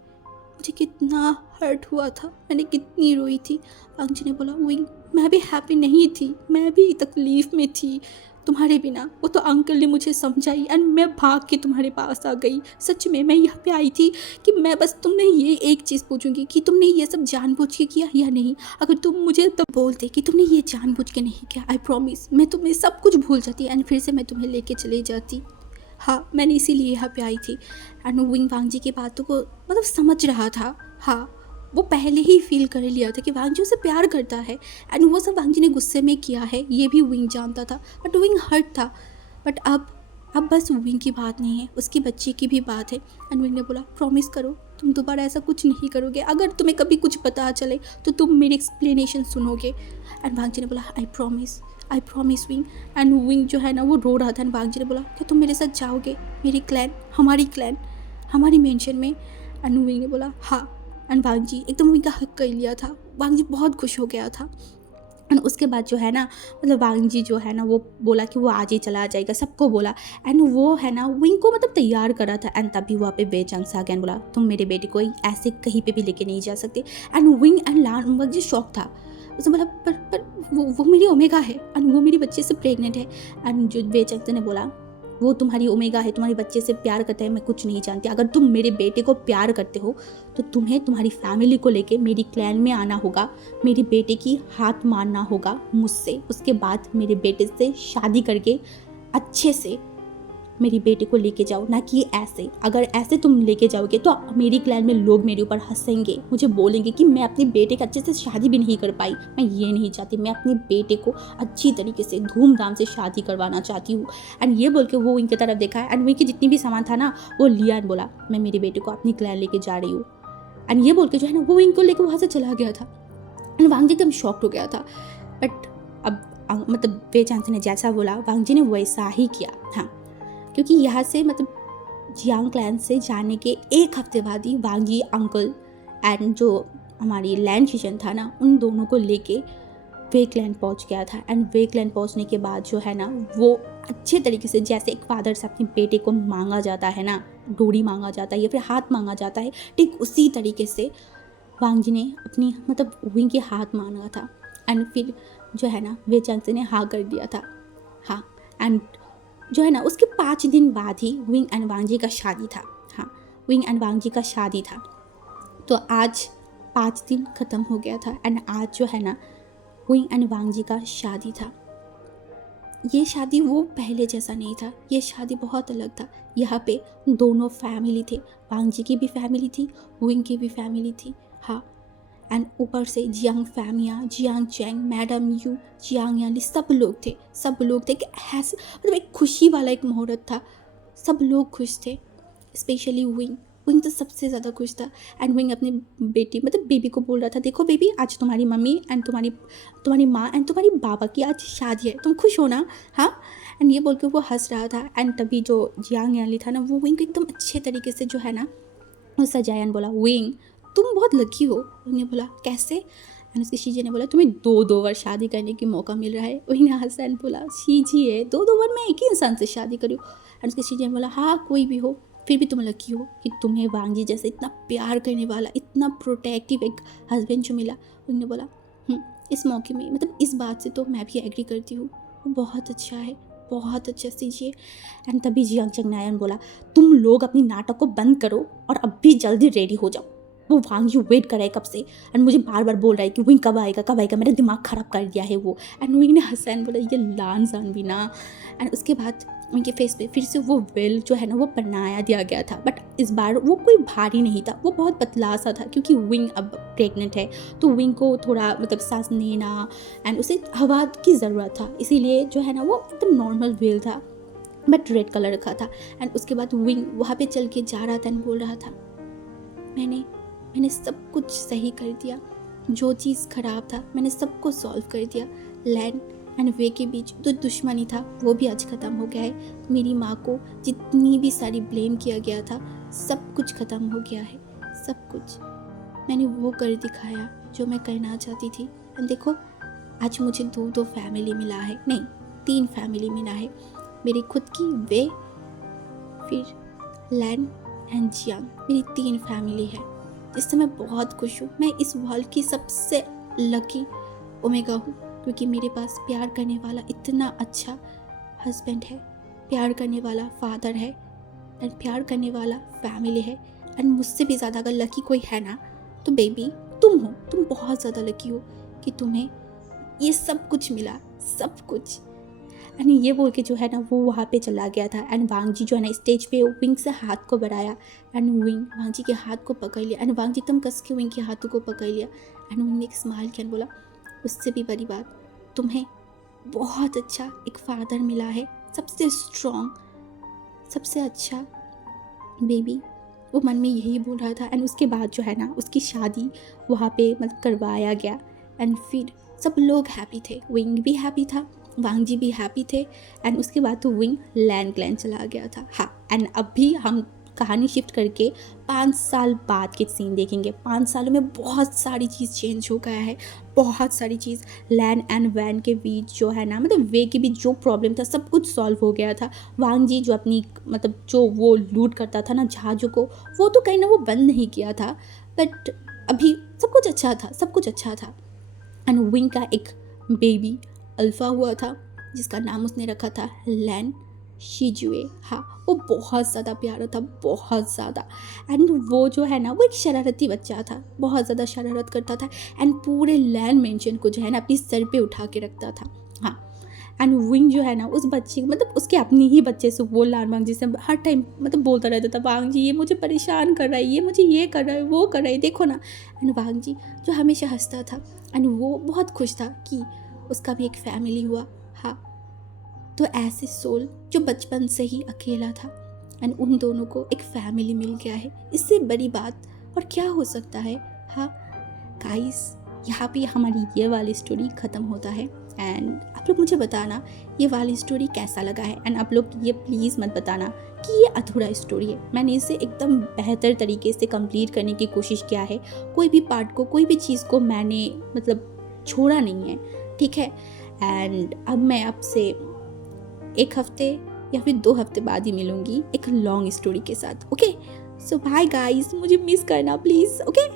मुझे कितना हर्ट हुआ था, मैंने कितनी रोई थी। वांग जी ने बोला, विंग मैं भी हैप्पी नहीं थी, मैं भी तकलीफ़ में थी तुम्हारे बिना। वो तो अंकल ने मुझे समझाई एंड मैं भाग के तुम्हारे पास आ गई। सच में मैं यहाँ पे आई थी कि मैं बस तुमने ये एक चीज़ पूछूंगी कि तुमने ये सब जानबूझ के किया या नहीं। अगर तुम मुझे तब बोलते कि तुमने ये जानबूझ के नहीं किया, आई प्रॉमिस मैं तुम्हें सब कुछ भूल जाती एंड फिर से मैं तुम्हें लेके चली जाती। हाँ मैंने इसीलिए यहाँ पे आई थी। एंड विंग वांग जी की बातों को मतलब समझ रहा था। हाँ वो पहले ही फील कर लिया था कि वांग जी उसे प्यार करता है एंड वो सब वांग जी ने गुस्से में किया है ये भी विंग जानता था, बट विंग हर्ट था। बट अब बस विंग की बात नहीं है, उसकी बच्ची की भी बात है। एंड विंग ने बोला, प्रॉमिस करो तुम दोबारा ऐसा कुछ नहीं करोगे, अगर तुम्हें कभी कुछ पता चले तो तुम मेरी एक्सप्लेनेशन सुनोगे। एंड वांग जी ने बोला, I promise wing. And wing जो है ना वो रो रहा था एंड वांग जी ने बोला, क्या तुम मेरे साथ जाओगे मेरी क्लैन हमारी मेंशन में। एंड विंग ने बोला हाँ। एंड वांग जी एकदम विंग का हक कर लिया था, वांग जी बहुत खुश हो गया था। एंड उसके बाद जो है ना मतलब वांग जी जो है ना वो बोला कि वो आज ही चला जाएगा, सबको बोला। एंड वो है ना विंग को मतलब तैयार करा था एंड तभी वहाँ पे बेचैंग से आ गया बोला, तुम मेरे बेटे को ऐसे कहीं पे भी लेके नहीं जा सकते। एंड विंग एंड लान जी शौक था, उसने बोला पर वो मेरी ओमेगा है एंड वो मेरी बच्चे से प्रेग्नेंट है। एंड जो बेचैंग ने बोला, वो तुम्हारी ओमेगा है, तुम्हारे बच्चे से प्यार करता है, मैं कुछ नहीं जानती। अगर तुम मेरे बेटे को प्यार करते हो तो तुम्हें तुम्हारी फैमिली को लेके मेरी क्लैन में आना होगा, मेरे बेटे की हाथ मारना होगा मुझसे, उसके बाद मेरे बेटे से शादी करके अच्छे से मेरी बेटे को लेके जाओ, ना कि ऐसे। अगर ऐसे तुम लेके जाओगे तो मेरी क्लैन में लोग मेरे ऊपर हंसेंगे, मुझे बोलेंगे कि मैं अपने बेटे के अच्छे से शादी भी नहीं कर पाई। मैं ये नहीं चाहती, मैं अपने बेटे को अच्छी तरीके से धूमधाम से शादी करवाना चाहती हूँ। एंड ये बोल के वो इनकी तरफ देखा है एंड इनकी जितनी भी सामान था ना वो लिया एंड बोला, मैं मेरे बेटे को अपनी क्लैन लेके जा रही हूँ। एंड ये बोल के जो है ना वो इनको लेके वहाँ से चला गया था एंड वांग जी एकदम शॉक्ड हो गया था। बट अब मतलब बेचांस ने जैसा बोला वांग जी ने वैसा ही किया। हाँ क्योंकि यहाँ से मतलब जियांग क्लैन से जाने के एक हफ्ते बाद ही वांग जी अंकल एंड जो हमारी लैंड शिशन था ना उन दोनों को लेके वे क्लैन पहुँच गया था। एंड वे क्लैन पहुँचने के बाद जो है ना वो अच्छे तरीके से जैसे एक फादर से अपने बेटे को मांगा जाता है ना, डोरी मांगा जाता है या फिर हाथ मांगा जाता है, ठीक उसी तरीके से वांग जी ने अपनी मतलब विंग के हाथ मांगा था। एंड फिर जो है ना वे चांग ने हाँ कर दिया था। हाँ एंड जो है ना उसके 5 दिन बाद ही विंग एंड वांग जी का शादी था। हाँ विंग एंड वांग जी का शादी था। तो आज 5 दिन ख़त्म हो गया था एंड आज जो है ना विंग एंड वांग जी का शादी था। ये शादी वो पहले जैसा नहीं था, ये शादी बहुत अलग था। यहाँ पे दोनों फैमिली थे, वांग जी की भी फैमिली थी, विंग की भी फैमिली थी। हाँ एंड ऊपर से Jiang family, Jiang Cheng, madam Yu, Jiang Yali सब लोग थे कि ऐसे मतलब एक खुशी वाला एक मुहूर्त था, सब लोग खुश थे। स्पेशली विंग तो सबसे ज़्यादा खुश था। एंड विंग अपनी बेटी मतलब बेबी को बोल रहा था, देखो बेबी आज तुम्हारी मम्मी एंड तुम्हारी माँ एंड तुम्हारी बाबा की आज शादी है, तुम खुश हो ना। हाँ एंड ये बोल के वो हंस रहा था। एंड तभी जो जियांग याली था ना वो विंग को एकदम अच्छे तरीके से जो है ना वो सजाया एंड बोला, विंग तुम बहुत लकी हो। उन्होंने बोला कैसे। एंड उसकी शीजी ने बोला, तुम्हें 2 बार शादी करने की मौका मिल रहा है। वही ने हंसा एंड बोला, शीजी है 2 बार मैं एक ही इंसान से शादी करूँ। एंड उसके शीजन बोला हाँ कोई भी हो, फिर भी तुम लकी हो कि तुम्हें वांग जी जैसे इतना प्यार करने वाला, इतना प्रोटेक्टिव एक हस्बैंड जो मिला। उन्होंने बोला इस मौके में मतलब इस बात से तो मैं भी एग्री करती हूँ, वो बहुत अच्छा है, बहुत अच्छा सीजिए। एंड तभी जियांग चंगनायन बोला तुम लोग अपनी नाटक को बंद करो और अभी जल्दी रेडी हो जाओ। वो वांग यू वेट कर रहा है कब से एंड मुझे बार बार बोल रहा है कि विंग कब आएगा कब आएगा, मेरा दिमाग ख़राब कर दिया है वो। एंड विंग ने हंसा बोला ये लान सान भी ना। एंड उसके बाद उनके फेस पे फिर से वो वेल जो है ना वो बनाया दिया गया था, बट इस बार वो कोई भारी नहीं था, वो बहुत पतला सा था क्योंकि विंग अब प्रेग्नेंट है तो विंग को थोड़ा मतलब सांस लेना एंड उसे हवा की ज़रूरत था, इसीलिए जो है ना वो एकदम नॉर्मल वेल था बट रेड कलर का था। एंड उसके बाद विंग वहाँ पे चल के जा रहा था एंड बोल रहा था मैंने सब कुछ सही कर दिया, जो चीज़ ख़राब था मैंने सबको सॉल्व कर दिया। लैन एंड वे के बीच जो दुश्मनी था वो भी आज ख़त्म हो गया है। मेरी माँ को जितनी भी सारी ब्लेम किया गया था सब कुछ ख़त्म हो गया है, सब कुछ मैंने वो कर दिखाया जो मैं करना चाहती थी। एंड देखो आज मुझे दो फैमिली मिला है, नहीं 3 फैमिली मिला है, मेरी खुद की वे, फिर लैन एंड जियांग, मेरी 3 फैमिली है जिससे मैं बहुत खुश हूँ। मैं इस वर्ल्ड की सबसे लकी ओमेगा हूँ क्योंकि मेरे पास प्यार करने वाला इतना अच्छा हस्बैंड है, प्यार करने वाला फादर है एंड प्यार करने वाला फैमिली है। एंड मुझसे भी ज़्यादा अगर लकी कोई है ना तो बेबी तुम हो, तुम बहुत ज़्यादा लकी हो कि तुम्हें ये सब कुछ मिला, सब कुछ। एंड ये बोल के जो है ना वो वहाँ पे चला गया था। एंड वांग जी जो है ना स्टेज पे विंग से हाथ को बढ़ाया एंड विंग वांग जी के हाथ को पकड़ लिया एंड वांग जी एकदम कस के विंग के हाथों को पकड़ लिया एंड विंग ने एक स्माइल किया बोला उससे भी बड़ी बात, तुम्हें बहुत अच्छा एक फादर मिला है, सबसे स्ट्रॉन्ग, सबसे अच्छा बेबी। वो मन में यही बोल रहा था। एंड उसके बाद जो है ना उसकी शादी वहाँ पे मतलब करवाया गया एंड फिर सब लोग हैप्पी थे, विंग भी हैप्पी था, वांग जी भी हैप्पी थे। एंड उसके बाद तो विंग लैंड क्लैन चला गया था। हाँ एंड अभी हम कहानी शिफ्ट करके 5 साल बाद के सीन देखेंगे। 5 सालों में बहुत सारी चीज़ चेंज हो गया है, बहुत सारी चीज़। लैन एंड वैन के बीच जो है ना मतलब वे के बीच जो प्रॉब्लम था सब कुछ सॉल्व हो गया था। वांग जी जो अपनी मतलब जो वो लूट करता था ना जहाज़ों को, वो तो कहीं ना वो बंद नहीं किया था, बट अभी सब कुछ अच्छा था, सब कुछ अच्छा था। एंड विंग का एक बेबी अल्फ़ा हुआ था जिसका नाम उसने रखा था लैन शिजुए। हाँ वो बहुत ज़्यादा प्यारा था, बहुत ज़्यादा। एंड वो जो है ना वो एक शरारती बच्चा था, बहुत ज़्यादा शरारत करता था एंड पूरे लैंड मेंशन को जो है ना अपनी सर पे उठा के रखता था। हाँ एंड विंग जो है ना उस बच्चे मतलब उसके अपनी ही बच्चे से वो लान वांग जी से हर टाइम मतलब बोलता रहता था वांग जी ये मुझे परेशान कर रहा है, ये मुझे ये कर रहा है, वो कर रहा है, देखो ना। एंड वांग जी जो हमेशा हंसता था एंड वो बहुत खुश था कि उसका भी एक फैमिली हुआ। हाँ तो ऐसे सोल जो बचपन से ही अकेला था एंड उन दोनों को एक फैमिली मिल गया है, इससे बड़ी बात और क्या हो सकता है। हाँ गाइस यहाँ पे हमारी ये वाली स्टोरी ख़त्म होता है। एंड आप लोग मुझे बताना ये वाली स्टोरी कैसा लगा है। एंड आप लोग ये प्लीज़ मत बताना कि ये अधूरा स्टोरी है, मैंने इसे एकदम बेहतर तरीके से कंप्लीट करने की कोशिश किया है। कोई भी पार्ट को, कोई भी चीज़ को मैंने मतलब छोड़ा नहीं है, ठीक है। एंड अब मैं आपसे 1 हफ्ते या फिर 2 हफ्ते बाद ही मिलूँगी एक लॉन्ग स्टोरी के साथ। ओके सो बाय गाइस, मुझे मिस करना प्लीज़। ओके